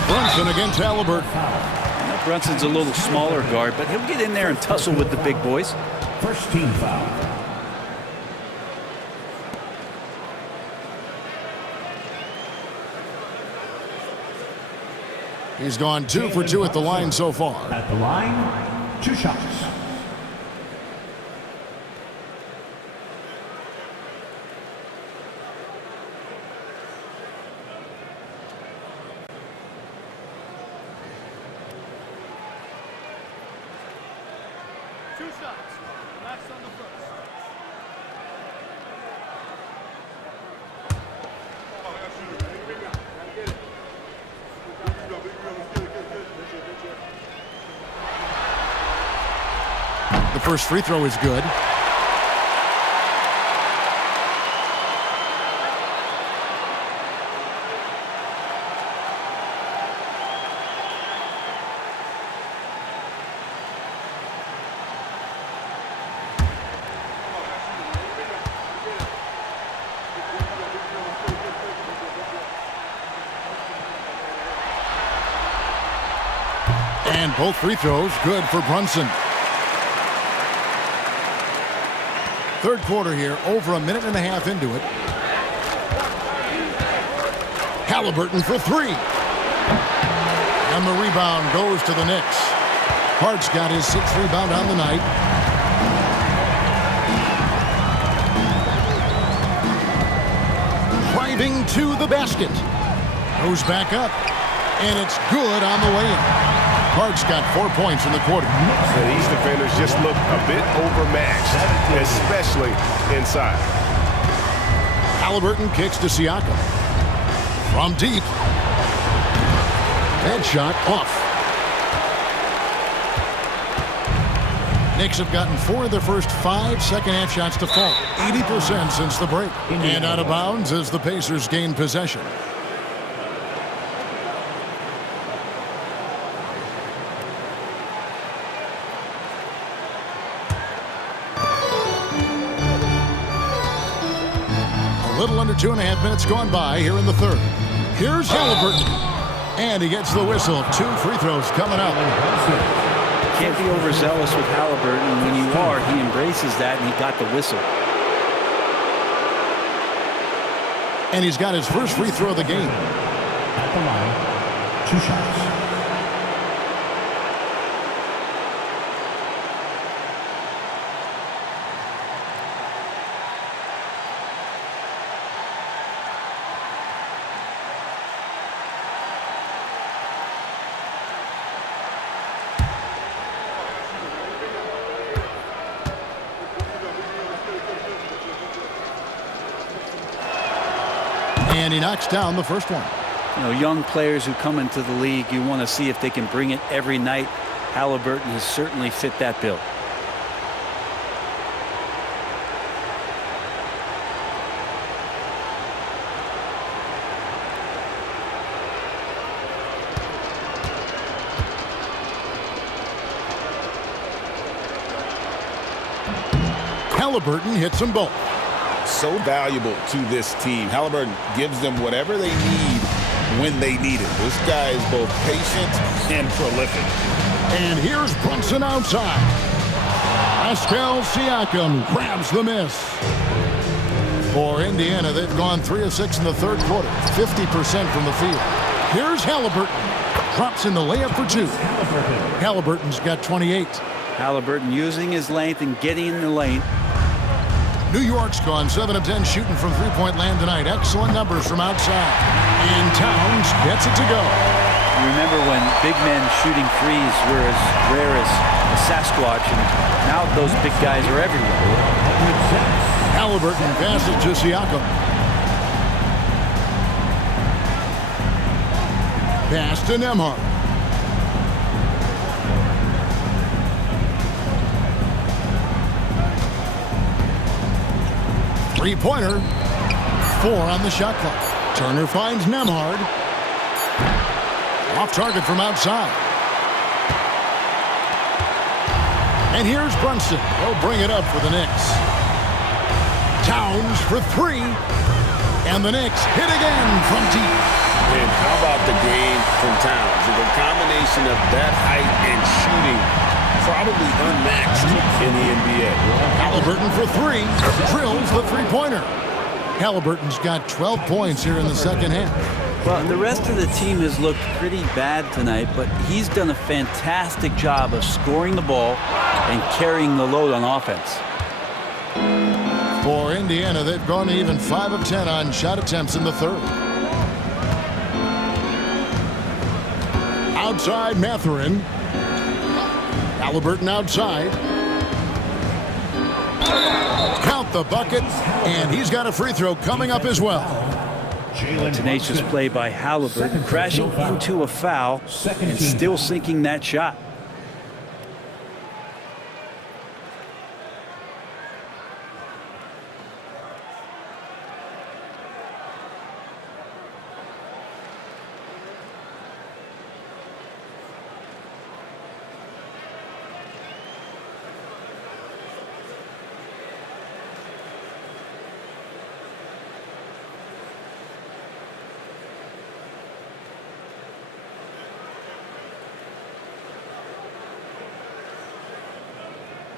Brunson against Halliburton. Now, Brunson's a little smaller guard, but he'll get in there and tussle with the big boys. First team foul. He's gone 2 for 2 at the line so far. At the line, 2 shots. The first free throw is good. And both free throws good for Brunson. Third quarter here, over a minute and a half into it. Halliburton for 3. And the rebound goes to the Knicks. Hart's got his 6th rebound on the night. Driving to the basket. Goes back up. And it's good on the way in. Hart's got 4 points in the quarter. So these defenders just look a bit overmatched, especially inside. Halliburton kicks to Siakam. From deep. That shot off. Knicks have gotten 4 of their first 5 second-half shots to fall. 80% since the break. And out of bounds as the Pacers gain possession. A little under 2.5 minutes gone by here in the third. Here's Halliburton. And he gets the whistle. 2 free throws coming up. Can't be overzealous with Halliburton. When you are, he embraces that, and he got the whistle. And he's got his first free throw of the game. At the line, 2 shots. And he knocks down the first one. You know, young players who come into the league, you want to see if they can bring it every night. Halliburton has certainly fit that bill. Halliburton hits them both. So valuable to this team. Halliburton gives them whatever they need when they need it. This guy is both patient and prolific. And here's Brunson outside. Pascal Siakam grabs the miss. For Indiana, they've gone 3 of 6 in the third quarter, 50% from the field. Here's Halliburton. Drops in the layup for 2. Halliburton's got 28. Halliburton using his length and getting in the lane. New York's gone 7 of 10 shooting from three-point land tonight. Excellent numbers from outside. And Towns gets it to go. Remember when big men shooting threes were as rare as a Sasquatch, and now those big guys are everywhere. Halliburton passes to Siakam. Pass to Nembhard. Three-pointer. 4 on the shot clock. Turner finds Nembhard. Off target from outside. And here's Brunson. He'll bring it up for the Knicks. Towns for 3. And the Knicks hit again from deep. And how about the game from Towns? The combination of that height and shooting, probably unmatched in the NBA. Halliburton for 3. Drills the three-pointer. Halliburton's got 12 points here in the second half. Well, the rest of the team has looked pretty bad tonight, but he's done a fantastic job of scoring the ball and carrying the load on offense. For Indiana, they've gone even 5 of 10 on shot attempts in the third. Outside Mathurin. Halliburton outside. Count the bucket, and he's got a free throw coming up as well. Tenacious play by Halliburton, crashing into a foul and still sinking that shot.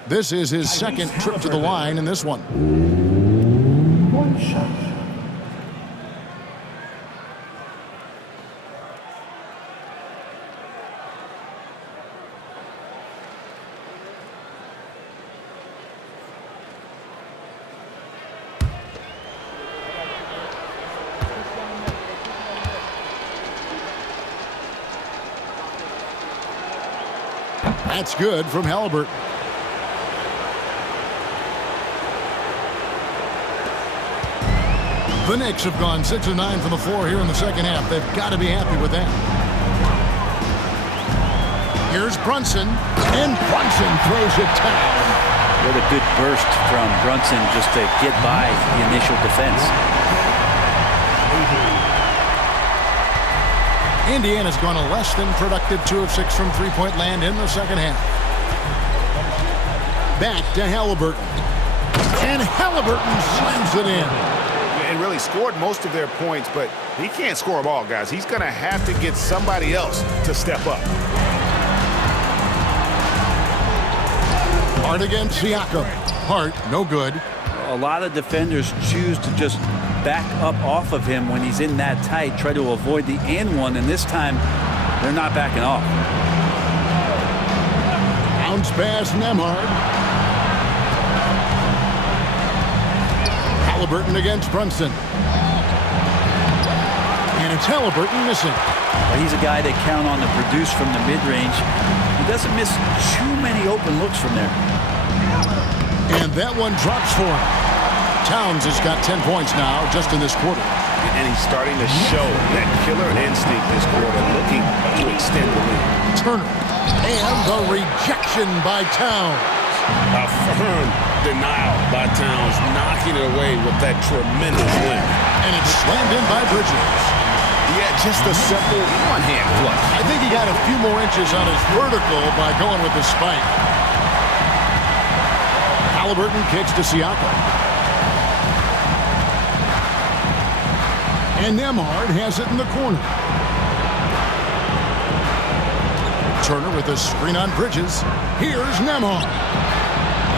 This is his second trip to the line in this one. One shot. That's good from Halliburton. The Knicks have gone 6 of 9 from the floor here in the second half. They've got to be happy with that. Here's Brunson, and Brunson throws it down. What a good burst from Brunson just to get by the initial defense. Indiana's gone a less than productive 2 of 6 from three-point land in the second half. Back to Halliburton. And Halliburton slams it in. And really scored most of their points, but he can't score them all, guys. He's going to have to get somebody else to step up. Hart against Siakam. Hart, no good. A lot of defenders choose to just back up off of him when he's in that tight, try to avoid the and one, and this time they're not backing off. Bounce pass, Nembhard. Halliburton against Brunson. And it's Halliburton missing. Well, he's a guy they count on to produce from the mid-range. He doesn't miss too many open looks from there. And that one drops for him. Towns has got 10 points now just in this quarter. And he's starting to show that killer instinct this quarter, looking to extend the lead. Turner. And the rejection by Towns. A firm denial by Towns, knocking it away with that tremendous win. And it's slammed in by Bridges. Yeah, just a simple one-hand flush. I think he got a few more inches on his vertical by going with the spike. Halliburton kicks to Siakam. And Nembhard has it in the corner. Turner with a screen on Bridges. Here's Nembhard.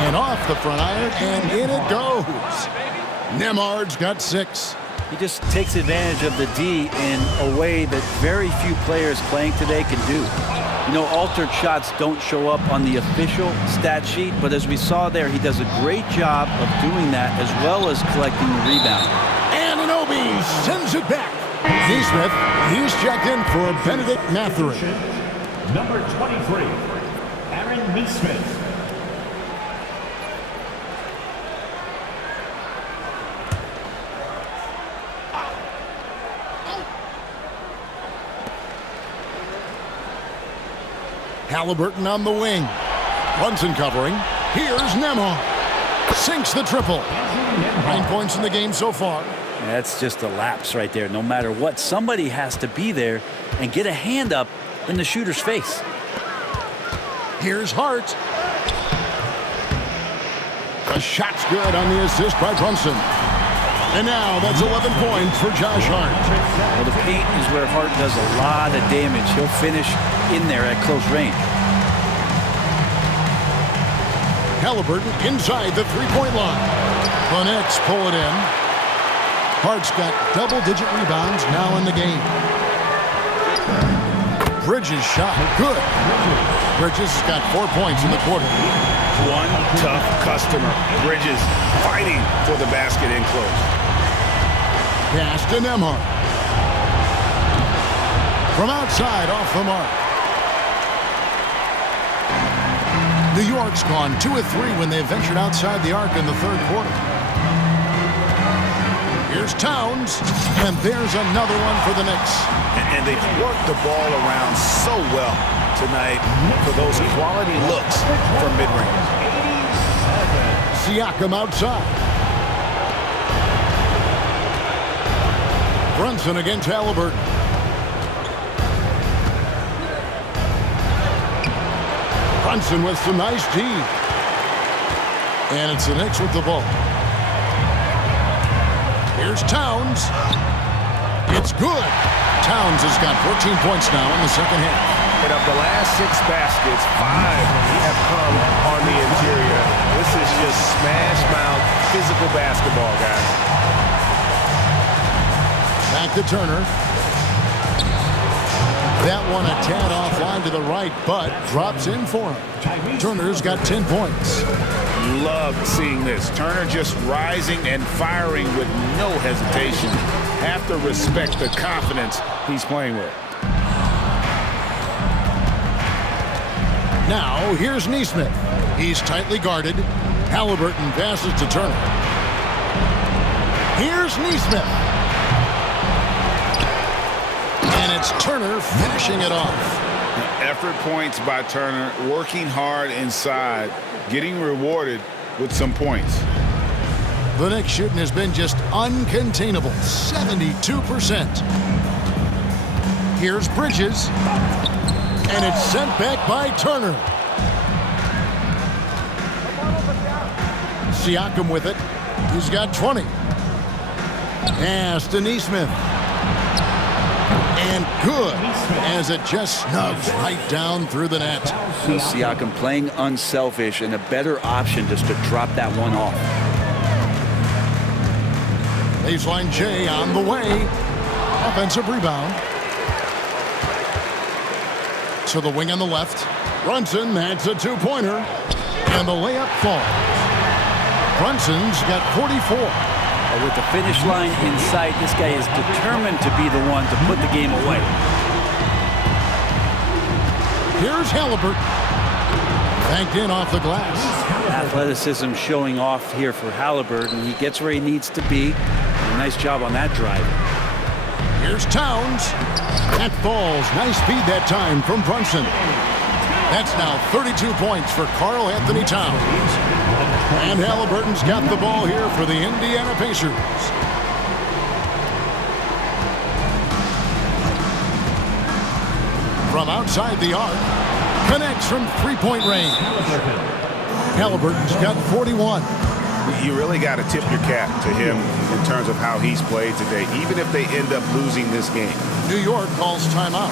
And off the front iron, and in it goes. Nembhard's got 6. He just takes advantage of the D in a way that very few players playing today can do. You know, altered shots don't show up on the official stat sheet, but as we saw there, he does a great job of doing that as well as collecting the rebound. Anunoby sends it back. Neesmith, he's checked in for Benedict Mathurin. Number 23, Aaron Neesmith. Halliburton on the wing. Brunson covering. Here's Nembhard. Sinks the triple. 9 points in the game so far. That's just a lapse right there. No matter what, somebody has to be there and get a hand up in the shooter's face. Here's Hart. The shot's good on the assist by Brunson. And now that's 11 points for Josh Hart. Well, the paint is where Hart does a lot of damage. He'll finish in there at close range. Halliburton inside the three-point line. The Knicks pull it in. Hart's got double-digit rebounds now in the game. Bridges shot good. Bridges has got 4 points in the quarter. One tough customer. Bridges fighting for the basket in close. Pass to Nembhard. From outside, off the mark. New York's gone 2 of 3 when they ventured outside the arc in the third quarter. Here's Towns, and there's another one for the Knicks. And they've worked the ball around so well tonight for those quality looks from mid-range. Siakam outside. Brunson against Halliburton. Brunson with some nice D. And it's the Knicks with the ball. Here's Towns. It's good. Towns has got 14 points now in the second half. And of the last 6 baskets, 5 have come on the interior. This is just smash mouth physical basketball, guys. Back to Turner. That one a tad offline to the right, but drops in for him. Turner's got 10 points. Love seeing this. Turner just rising and firing with no hesitation. Have to respect the confidence he's playing with. Now, here's Nesmith. He's tightly guarded. Halliburton passes to Turner. Here's Nesmith. And it's Turner finishing it off. Effort points by Turner, working hard inside, getting rewarded with some points. The Knicks shooting has been just uncontainable, 72%. Here's Bridges. And it's sent back by Turner. Siakam with it. He's got 20. Pass to Nesmith. And good, as it just snugs right down through the net. Siakam playing unselfish and a better option just to drop that one off. Baseline J on the way. Offensive rebound. To the wing on the left. Brunson, that's a 2-pointer. And the layup falls. Brunson's got 44. With the finish line in sight, this guy is determined to be the one to put the game away. Here's Halliburton. Banked in off the glass. Athleticism showing off here for Halliburton. He gets where he needs to be. Nice job on that drive. Here's Towns. That falls. Nice speed that time from Brunson. That's now 32 points for Karl-Anthony Towns. And Halliburton's got the ball here for the Indiana Pacers. From outside the arc, connects from three-point range. Halliburton's got 41. You really got to tip your cap to him in terms of how he's played today, even if they end up losing this game. New York calls timeout.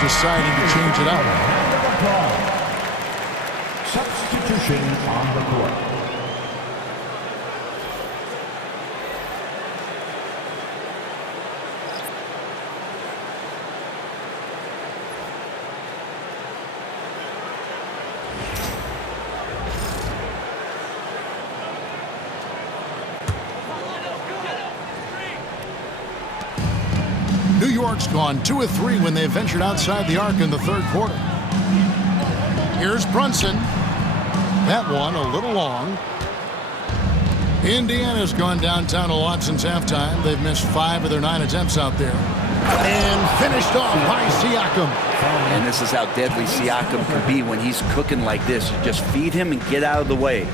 deciding to change it up. Substitution on the court. New York's gone 2 of 3 when they ventured outside the arc in the third quarter. Here's Brunson. That one a little long. Indiana's gone downtown a lot since halftime. They've missed 5 of their 9 attempts out there. And finished off by Siakam. And this is how deadly Siakam can be when he's cooking like this. You just feed him and get out of the way.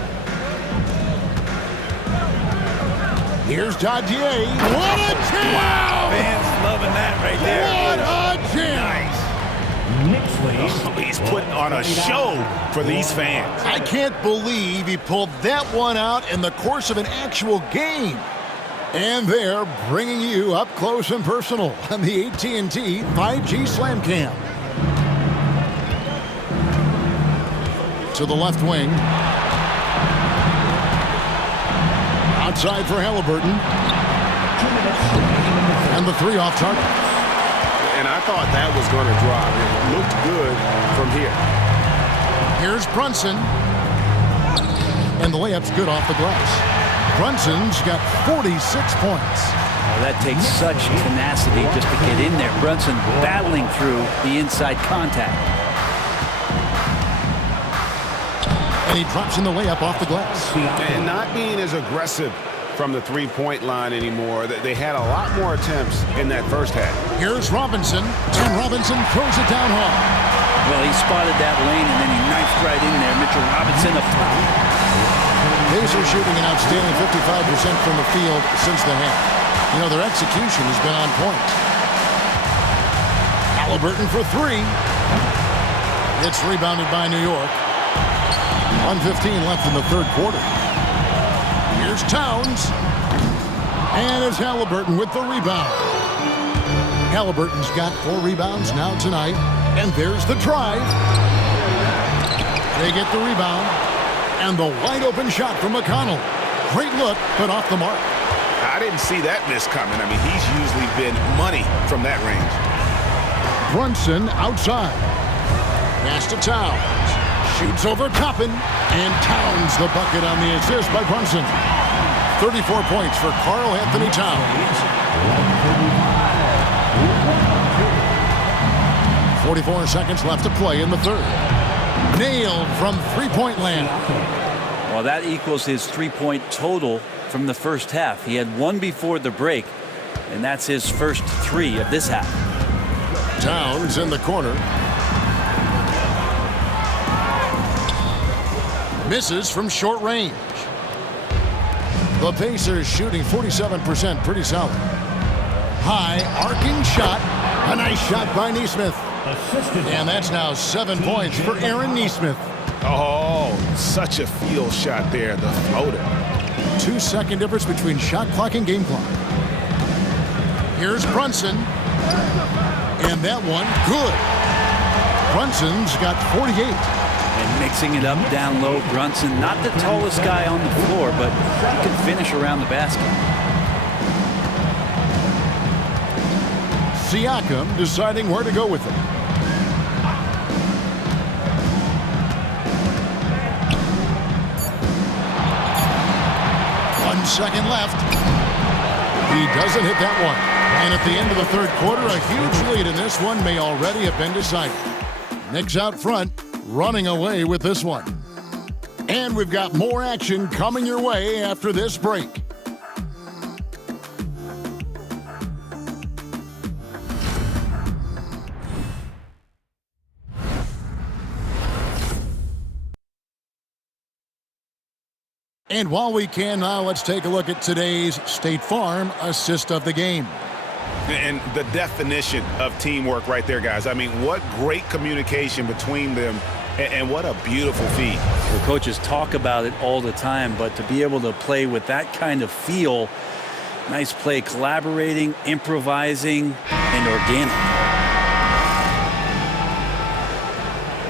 Here's Dadier. What a jam! Wow, fans loving that right there. What a jam! He's putting on a show for these fans. I can't believe he pulled that one out in the course of an actual game. And they're bringing you up close and personal on the AT&T 5G Slam Cam. To the left wing. Outside for Halliburton. And the 3 off target. And I thought that was going to drop. It looked good from here. Here's Brunson. And the layup's good off the glass. Brunson's got 46 points. Well, that takes such tenacity just to get in there. Brunson battling through the inside contact. And he drops in the layup off the glass. And not being as aggressive from the three-point line anymore. They had a lot more attempts in that first half. Here's Robinson, and Robinson throws it down hard. Well, he spotted that lane, and then he knifed right in there. Mitchell Robinson up top. Pacers shooting an outstanding 55% from the field since the half. You know, their execution has been on point. Halliburton for 3. It's rebounded by New York. 1:15 left in the third quarter. Here's Towns. And it's Halliburton with the rebound. Halliburton's got 4 rebounds now tonight. And there's the drive. They get the rebound. And the wide-open shot from McConnell. Great look, but off the mark. I didn't see that miss coming. I mean, he's usually been money from that range. Brunson outside. Pass to Towns. Shoots over Toppin. And Towns the bucket on the assist by Brunson. 34 points for Karl-Anthony Towns. 44 seconds left to play in the third. Nailed from three-point land. Well, that equals his 3-point total from the first half. He had 1 before the break, and that's his first 3 of this half. Towns in the corner. Misses from short range. The Pacers shooting 47%, pretty solid. High arcing shot. A nice shot by Nesmith. And that's now 7 points for Aaron Nesmith. Oh, such a field shot there, the floater. 2-second difference between shot clock and game clock. Here's Brunson. And that one, good. Brunson's got 48. And mixing it up down low, Brunson, not the tallest guy on the floor, but he can finish around the basket. Siakam deciding where to go with it. One second left. He doesn't hit that one. And at the end of the third quarter, a huge lead in this one may already have been decided. Knicks out front, running away with this one. And we've got more action coming your way after this break. And while we can now, let's take a look at today's State Farm assist of the game. And the definition of teamwork right there, guys. I mean, what great communication between them, and what a beautiful feat. The coaches talk about it all the time, but to be able to play with that kind of feel, nice play, collaborating, improvising, and organic.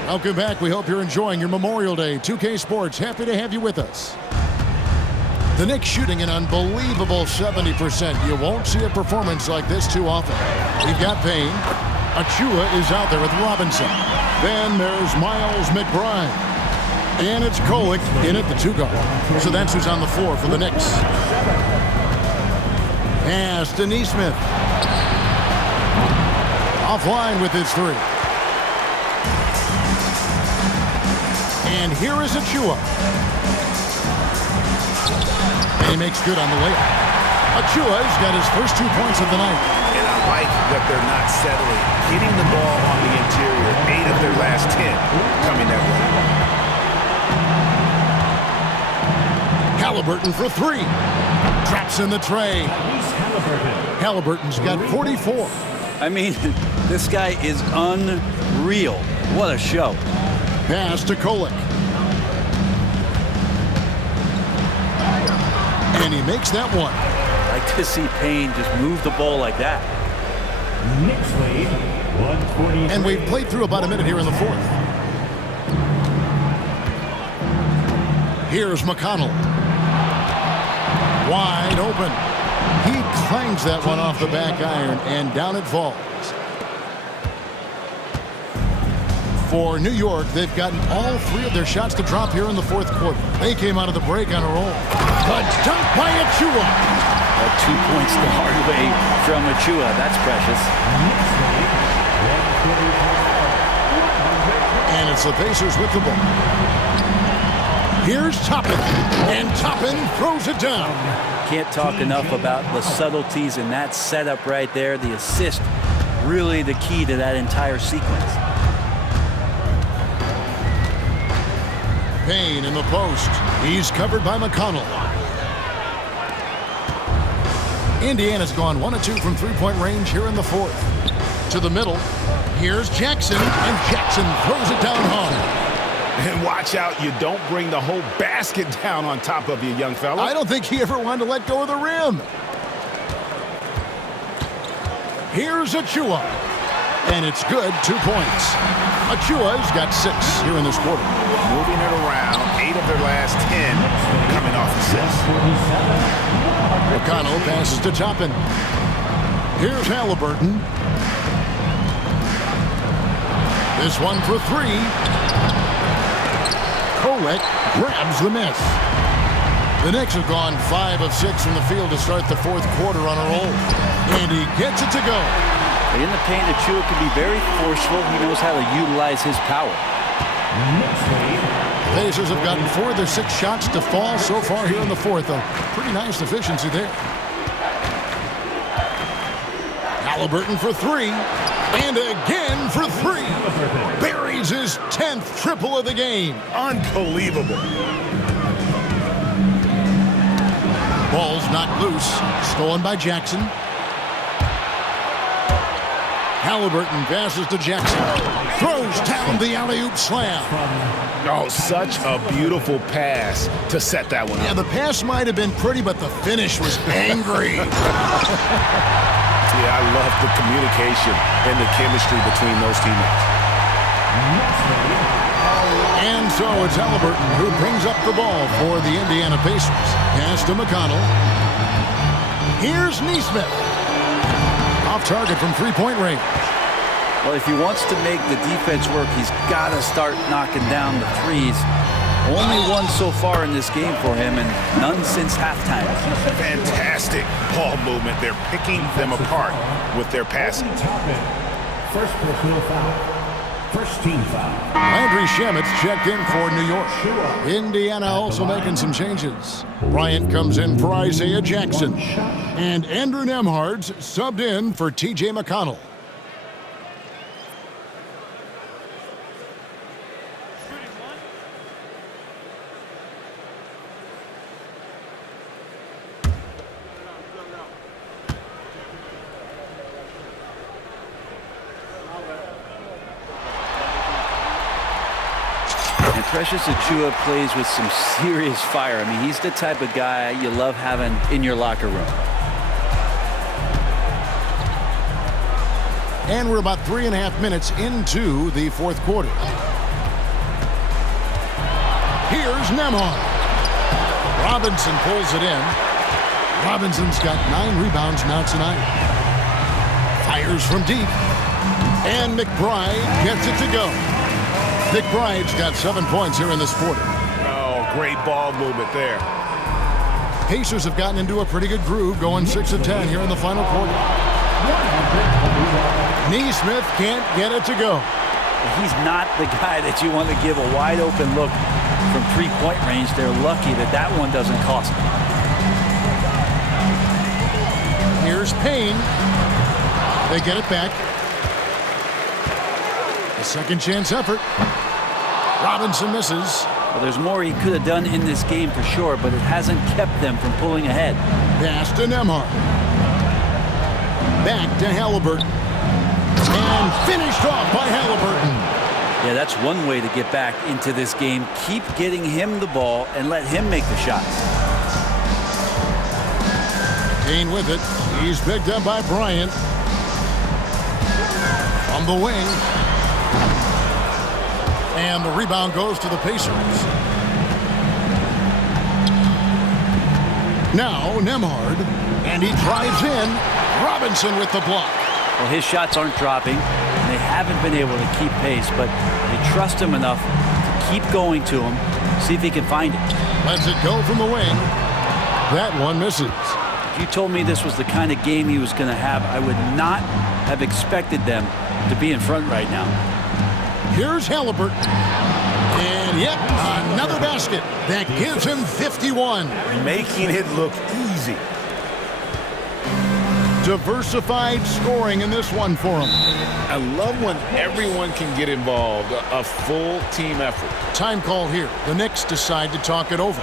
Welcome back. We hope you're enjoying your Memorial Day. 2K Sports, happy to have you with us. The Knicks shooting an unbelievable 70%. You won't see a performance like this too often. We've got Payne. Achua is out there with Robinson. Then there's Miles McBride. And it's Kolek in at the 2 guard. So that's who's on the floor for the Knicks. Pass to Neesmith. Offline with his 3. And here is Achua. And he makes good on the layup. Achua's got his first 2 points of the night. And I like that they're not settling. Hitting the ball on the interior, 8 of their last 10 coming that way. Halliburton for 3. Traps in the tray. Halliburton's got 44. I mean, this guy is unreal. What a show. Pass to Kolek. And he makes that one. I like to see Payne just move the ball like that. Knicks lead, 143. And we've played through about a minute here in the 4th. Here's McConnell. Wide open. He clangs that one off the back iron, and down it falls. For New York, they've gotten all 3 of their shots to drop here in the 4th quarter. They came out of the break on a roll. A dunk by Achua. 2 points the hard way from Achua. That's precious. And it's the Pacers with the ball. Here's Toppin. And Toppin throws it down. Can't talk enough about the subtleties in that setup right there. The assist, really the key to that entire sequence. Payne in the post. He's covered by McConnell. Indiana's gone 1 of 2 from 3-point range here in the 4th. To the middle. Here's Jackson, and Jackson throws it down hard. And watch out, you don't bring the whole basket down on top of you, young fella. I don't think he ever wanted to let go of the rim. Here's Achua. And it's good, 2 points. Achua's got 6 here in this quarter. Moving it around, 8 of their last 10 coming off assists. McConnell passes to Toppin. Here's Halliburton. This one for 3. Kolek grabs the miss. The Knicks have gone 5 of 6 from the field to start the 4th quarter on a roll. And he gets it to go. In the paint, Achua can be very forceful. He knows how to utilize his power. The Pacers have gotten 4 of their 6 shots to fall so far here in the 4th. A pretty nice efficiency there. Halliburton for 3. And again for 3. Buries his 10th triple of the game. Unbelievable. Ball's knocked loose. Stolen by Jackson. Halliburton passes to Jackson. Throws down the alley-oop slam. Oh, such a beautiful pass to set that one up. Yeah, the pass might have been pretty, but the finish was angry. Yeah, I love the communication and the chemistry between those teammates. And so it's Halliburton who brings up the ball for the Indiana Pacers. Pass to McConnell. Here's Neesmith. Off target from 3-point range. Well, if he wants to make the defense work, he's got to start knocking down the threes. Only 1 so far in this game for him, and none since halftime. Fantastic ball movement. They're picking them apart with their passing. First personal foul. First team foul. Landry Shamet's checked in for New York. Indiana also making some changes. Bryant comes in for Isaiah Jackson. And Andrew Nembhard's subbed in for T.J. McConnell. Precious Achua plays with some serious fire. I mean, he's the type of guy you love having in your locker room. And we're about 3.5 minutes into the 4th quarter. Here's Nembhard. Robinson pulls it in. Robinson's got 9 rebounds now tonight. Fires from deep. And McBride gets it to go. McBride's got 7 points here in this quarter. Oh, great ball movement there. Pacers have gotten into a pretty good groove, going 6 of 10 here in the final quarter. Neesmith can't get it to go. He's not the guy that you want to give a wide open look from 3-point range. They're lucky that that one doesn't cost them. Here's Payne. They get it back. A second chance effort. Robinson misses. Well, there's more he could have done in this game for sure, but it hasn't kept them from pulling ahead. Pass to Nembhard. Back to Halliburton. And finished off by Halliburton. Yeah, that's one way to get back into this game. Keep getting him the ball and let him make the shots. Payne with it. He's picked up by Bryant. On the wing. And the rebound goes to the Pacers. Now Nembhard. And he drives in. Robinson with the block. Well, his shots aren't dropping. And they haven't been able to keep pace, but they trust him enough to keep going to him, see if he can find it. Lets it go from the wing. That one misses. If you told me this was the kind of game he was going to have, I would not have expected them to be in front right now. Here's Halliburton. And yet another basket that gives him 51. Making it look easy. Diversified scoring in this one for him. I love when everyone can get involved, a full team effort. Time call here. The Knicks decide to talk it over.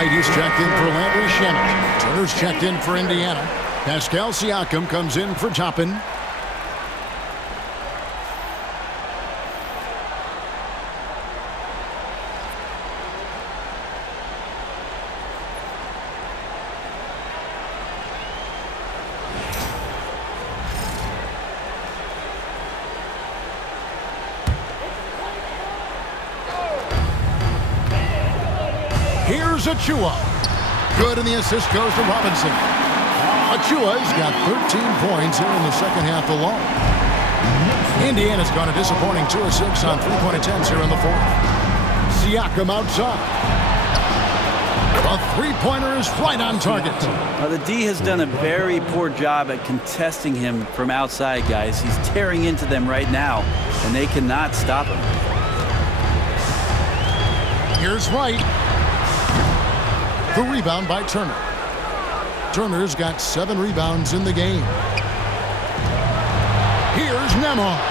White is checked in for Landry Shamet. Turner's checked in for Indiana. Pascal Siakam comes in for Toppin. Here's Achua. Good, and the assist goes to Robinson. Achua's got 13 points here in the second half alone. Indiana's gone a disappointing 2 of 6 on 3-point attempts here in the fourth. Siakam outside. A three-pointer is right on target. The D has done a very poor job at contesting him from outside, guys. He's tearing into them right now, and they cannot stop him. Here's Wright. The rebound by Turner. Turner's got 7 rebounds in the game. Here's Nembhard.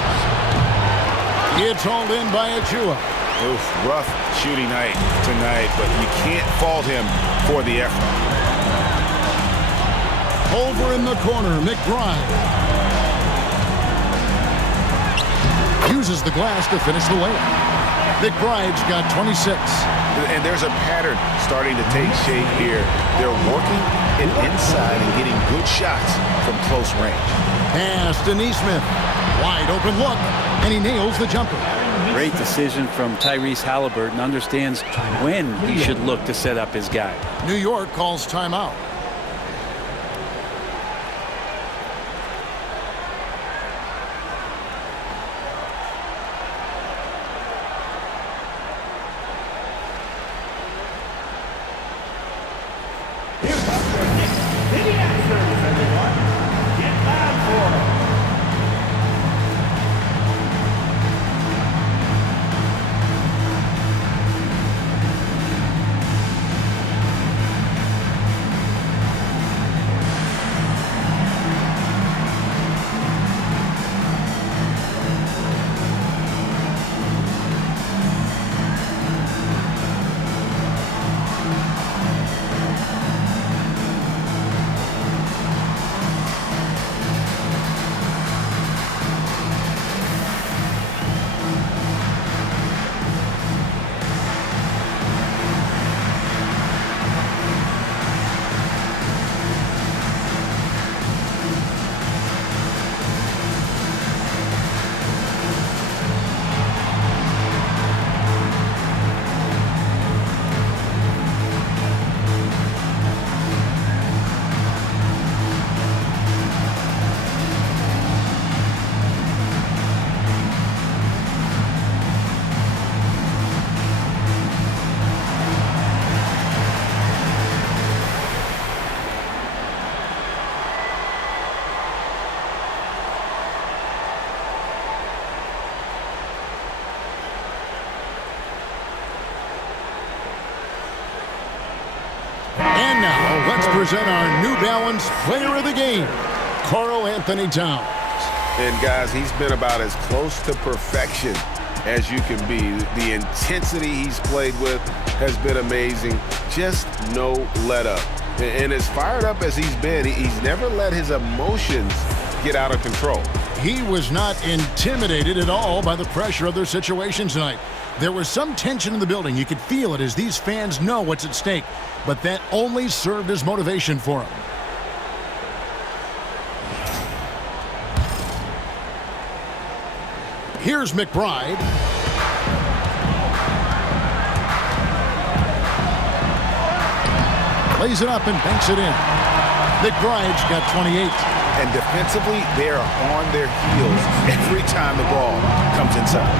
It's hauled in by Achua. Oof, rough shooting night tonight, but you can't fault him for the effort. Over in the corner, McBride uses the glass to finish the layup. McBride's got 26. And there's a pattern starting to take shape here. They're working it inside and getting good shots from close range. Pass to Neesmith. Wide open look, and he nails the jumper. Great decision from Tyrese Halliburton. Understands when he should look to set up his guy. New York calls timeout. And now, let's present our New Balance Player of the Game, Karl-Anthony Towns. And guys, he's been about as close to perfection as you can be. The intensity he's played with has been amazing. Just no let up. And as fired up as he's been, he's never let his emotions get out of control. He was not intimidated at all by the pressure of their situation tonight. There was some tension in the building. You could feel it as these fans know what's at stake. But that only served as motivation for him. Here's McBride. Lays it up and banks it in. McBride's got 28. And defensively, they are on their heels every time the ball comes inside.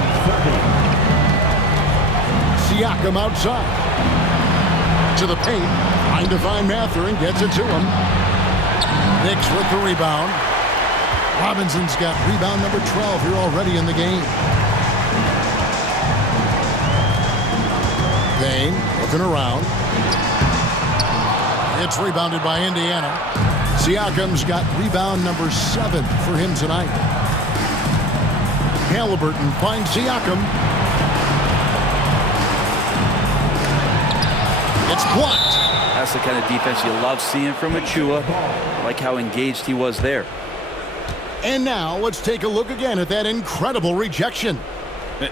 Siakam outside. To the paint. Trying to find Mathurin. Gets it to him. Knicks with the rebound. Robinson's got rebound number 12 here already in the game. Payne looking around. It's rebounded by Indiana. Siakam's got rebound number 7 for him tonight. Halliburton finds Siakam. It's blocked. That's the kind of defense you love seeing from Achua. I like how engaged he was there. And now let's take a look again at that incredible rejection.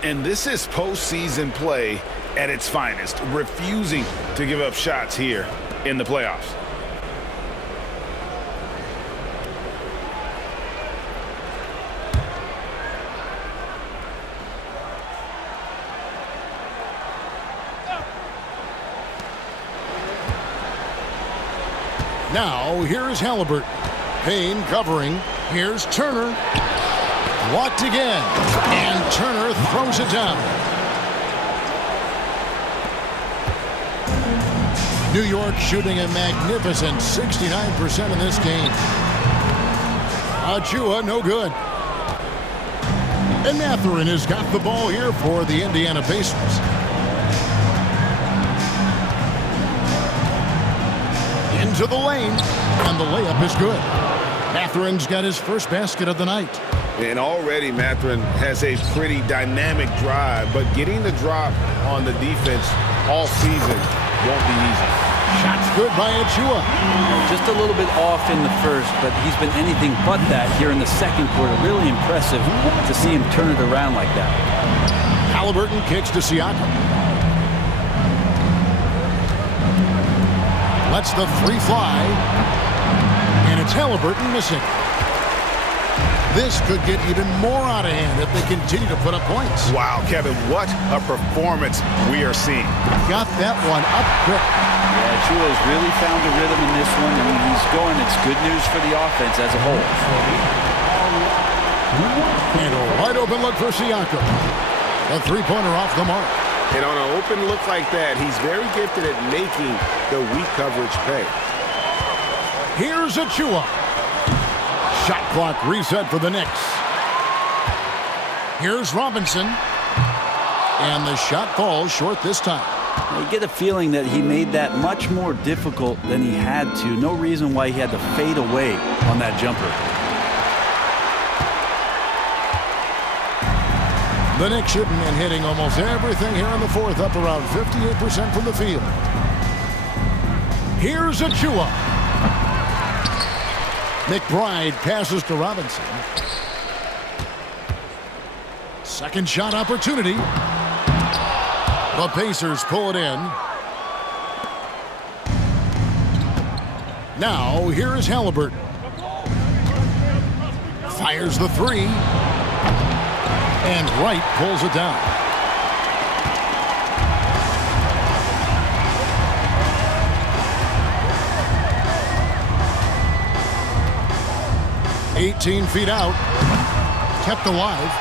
And this is postseason play at its finest, refusing to give up shots here in the playoffs. Now, here's Halliburton. Payne covering. Here's Turner. Blocked again. And Turner throws it down. New York shooting a magnificent 69% in this game. Achua, no good. And Mathurin has got the ball here for the Indiana Pacers. Into the lane, and the layup is good. Mathurin's got his first basket of the night. And already Mathurin has a pretty dynamic drive, but getting the drop on the defense all season won't be easy. Shot's good by Achua. Just a little bit off in the first, but he's been anything but that here in the second quarter. Really impressive to see him turn it around like that. Halliburton kicks to Siakam. Lets the three fly. And it's Halliburton missing. This could get even more out of hand if they continue to put up points. Wow, Kevin, what a performance we are seeing. Got that one up quick. Yeah, Chua's really found a rhythm in this one, and he's going. It's good news for the offense as a whole. And a wide open look for Siakam. A three-pointer off the mark. And on an open look like that, he's very gifted at making the weak coverage pay. Here's Achua. Shot clock reset for the Knicks. Here's Robinson. And the shot falls short this time. You get a feeling that he made that much more difficult than he had to. No reason why he had to fade away on that jumper. The Knicks shooting and hitting almost everything here in the fourth, up around 58% from the field. Here's Achua. McBride passes to Robinson. Second shot opportunity. The Pacers pull it in. Now, here is Halliburton. Fires the three. And Wright pulls it down. "18 feet out. Kept alive.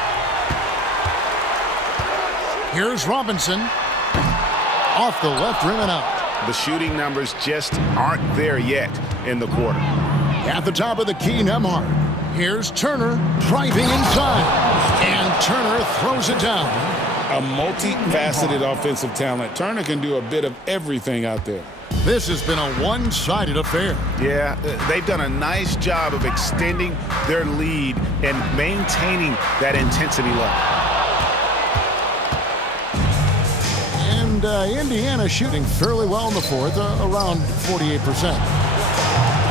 Here's Robinson. Off the left rim and out. The shooting numbers just aren't there yet in the quarter. At the top of the key, Nembhard. Here's Turner driving inside. And Turner throws it down. A multifaceted offensive talent. Turner can do a bit of everything out there. This has been a one-sided affair. Yeah, they've done a nice job of extending their lead and maintaining that intensity level. And Indiana shooting fairly well in the fourth, around 48%.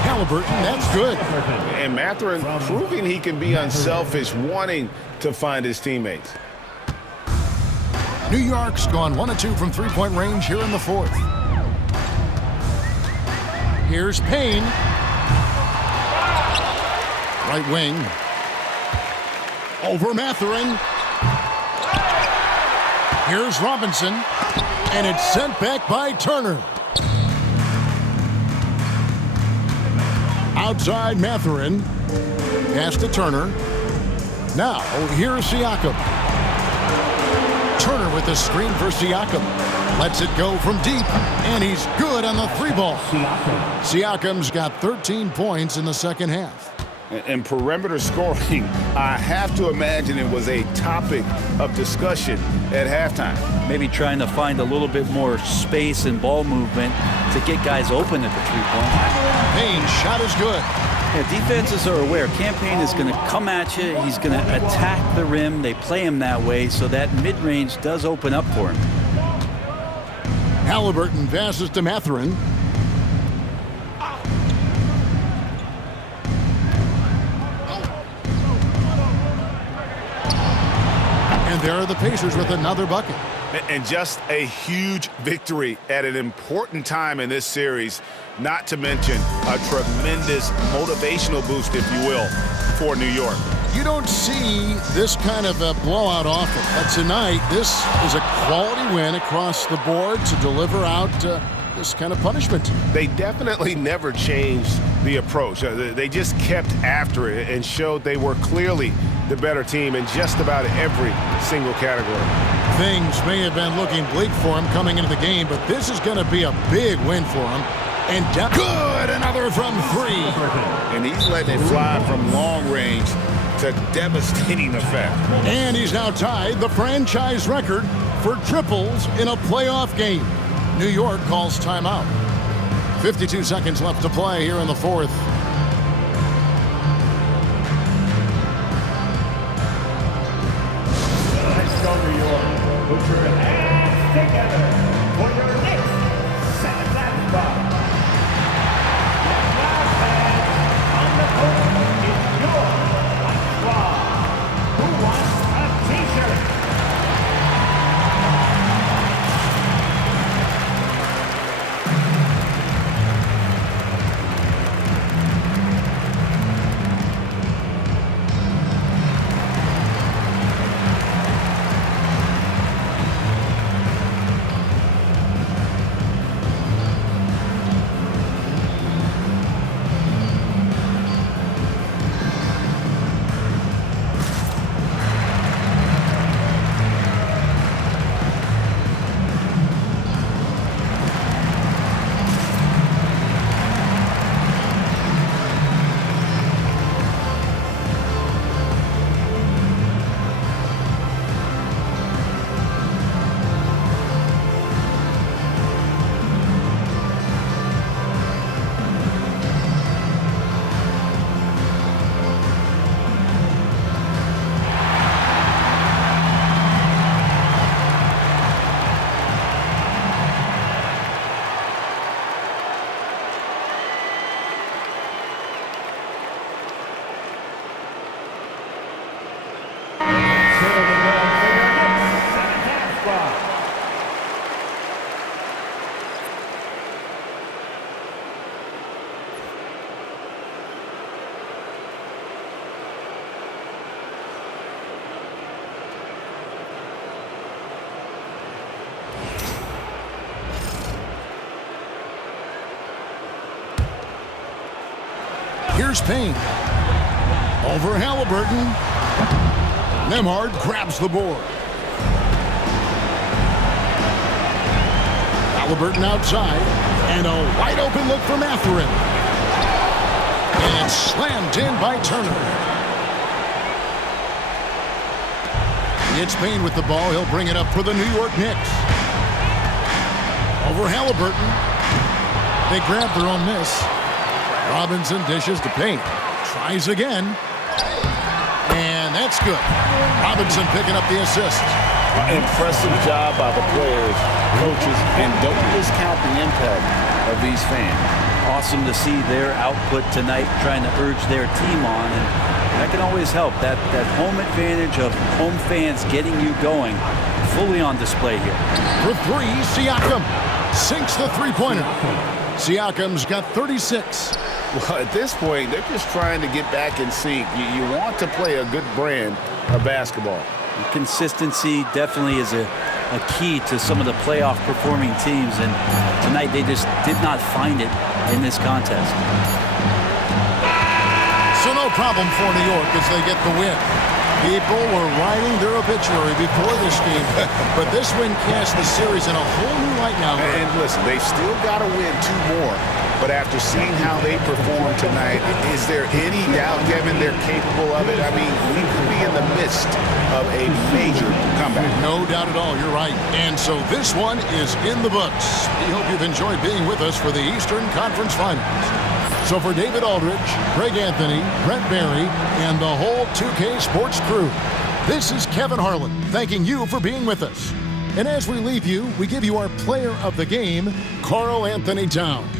Halliburton, that's good. And Mathurin proving he can be unselfish, wanting to find his teammates. New York's gone 1 of 2 from three-point range here in the fourth. Here's Payne. Right wing. Over Mathurin. Here's Robinson. And it's sent back by Turner. Outside Mathurin. Pass to Turner. Now, here's Siakam. Turner with the screen for Siakam. Lets it go from deep, and he's good on the three ball. Siakam's got 13 points in the second half. And perimeter scoring, I have to imagine it was a topic of discussion at halftime. Maybe trying to find a little bit more space and ball movement to get guys open at the three-point line. Payne's shot is good. Yeah, defenses are aware. Campaign is going to come at you. He's going to attack the rim. They play him that way, so that mid-range does open up for him. Halliburton passes to Mathurin. And there are the Pacers with another bucket. And just a huge victory at an important time in this series, not to mention a tremendous motivational boost, if you will, for New York. You don't see this kind of a blowout often, but tonight this is a quality win across the board to deliver out this kind of punishment. They definitely never changed the approach. They just kept after it and showed they were clearly the better team in just about every single category. Things may have been looking bleak for him coming into the game, but this is going to be a big win for him. And good, another from three. And he's letting it fly from long range to devastating effect. And he's now tied the franchise record for triples in a playoff game. New York calls timeout. 52 seconds left to play here in the fourth. Here's Payne. Over Halliburton. Nembhard grabs the board. Halliburton outside. And a wide open look for Mathurin. And slammed in by Turner. It's Payne with the ball. He'll bring it up for the New York Knicks. Over Halliburton. They grab their own miss. Robinson dishes to Payne. Tries again. And that's good. Robinson picking up the assist. Impressive job by the players, coaches, and don't discount the impact of these fans. Awesome to see their output tonight, trying to urge their team on, and that can always help. That home advantage of home fans getting you going, fully on display here. For three, Siakam sinks the three-pointer. Siakam's got 36. Well, at this point, they're just trying to get back in sync. You want to play a good brand of basketball. Consistency definitely is a key to some of the playoff performing teams, and tonight they just did not find it in this contest. So no problem for New York as they get the win. People were writing their obituary before this game, but this win cast the series in a whole new light now. And listen, they've still got to win 2 more. But after seeing how they performed tonight, is there any doubt, Kevin, they're capable of it? I mean, we could be in the midst of a major comeback. No doubt at all, you're right. And so this one is in the books. We hope you've enjoyed being with us for the Eastern Conference Finals. So for David Aldridge, Greg Anthony, Brent Barry, and the whole 2K Sports crew, this is Kevin Harlan thanking you for being with us. And as we leave you, we give you our player of the game, Karl-Anthony Towns.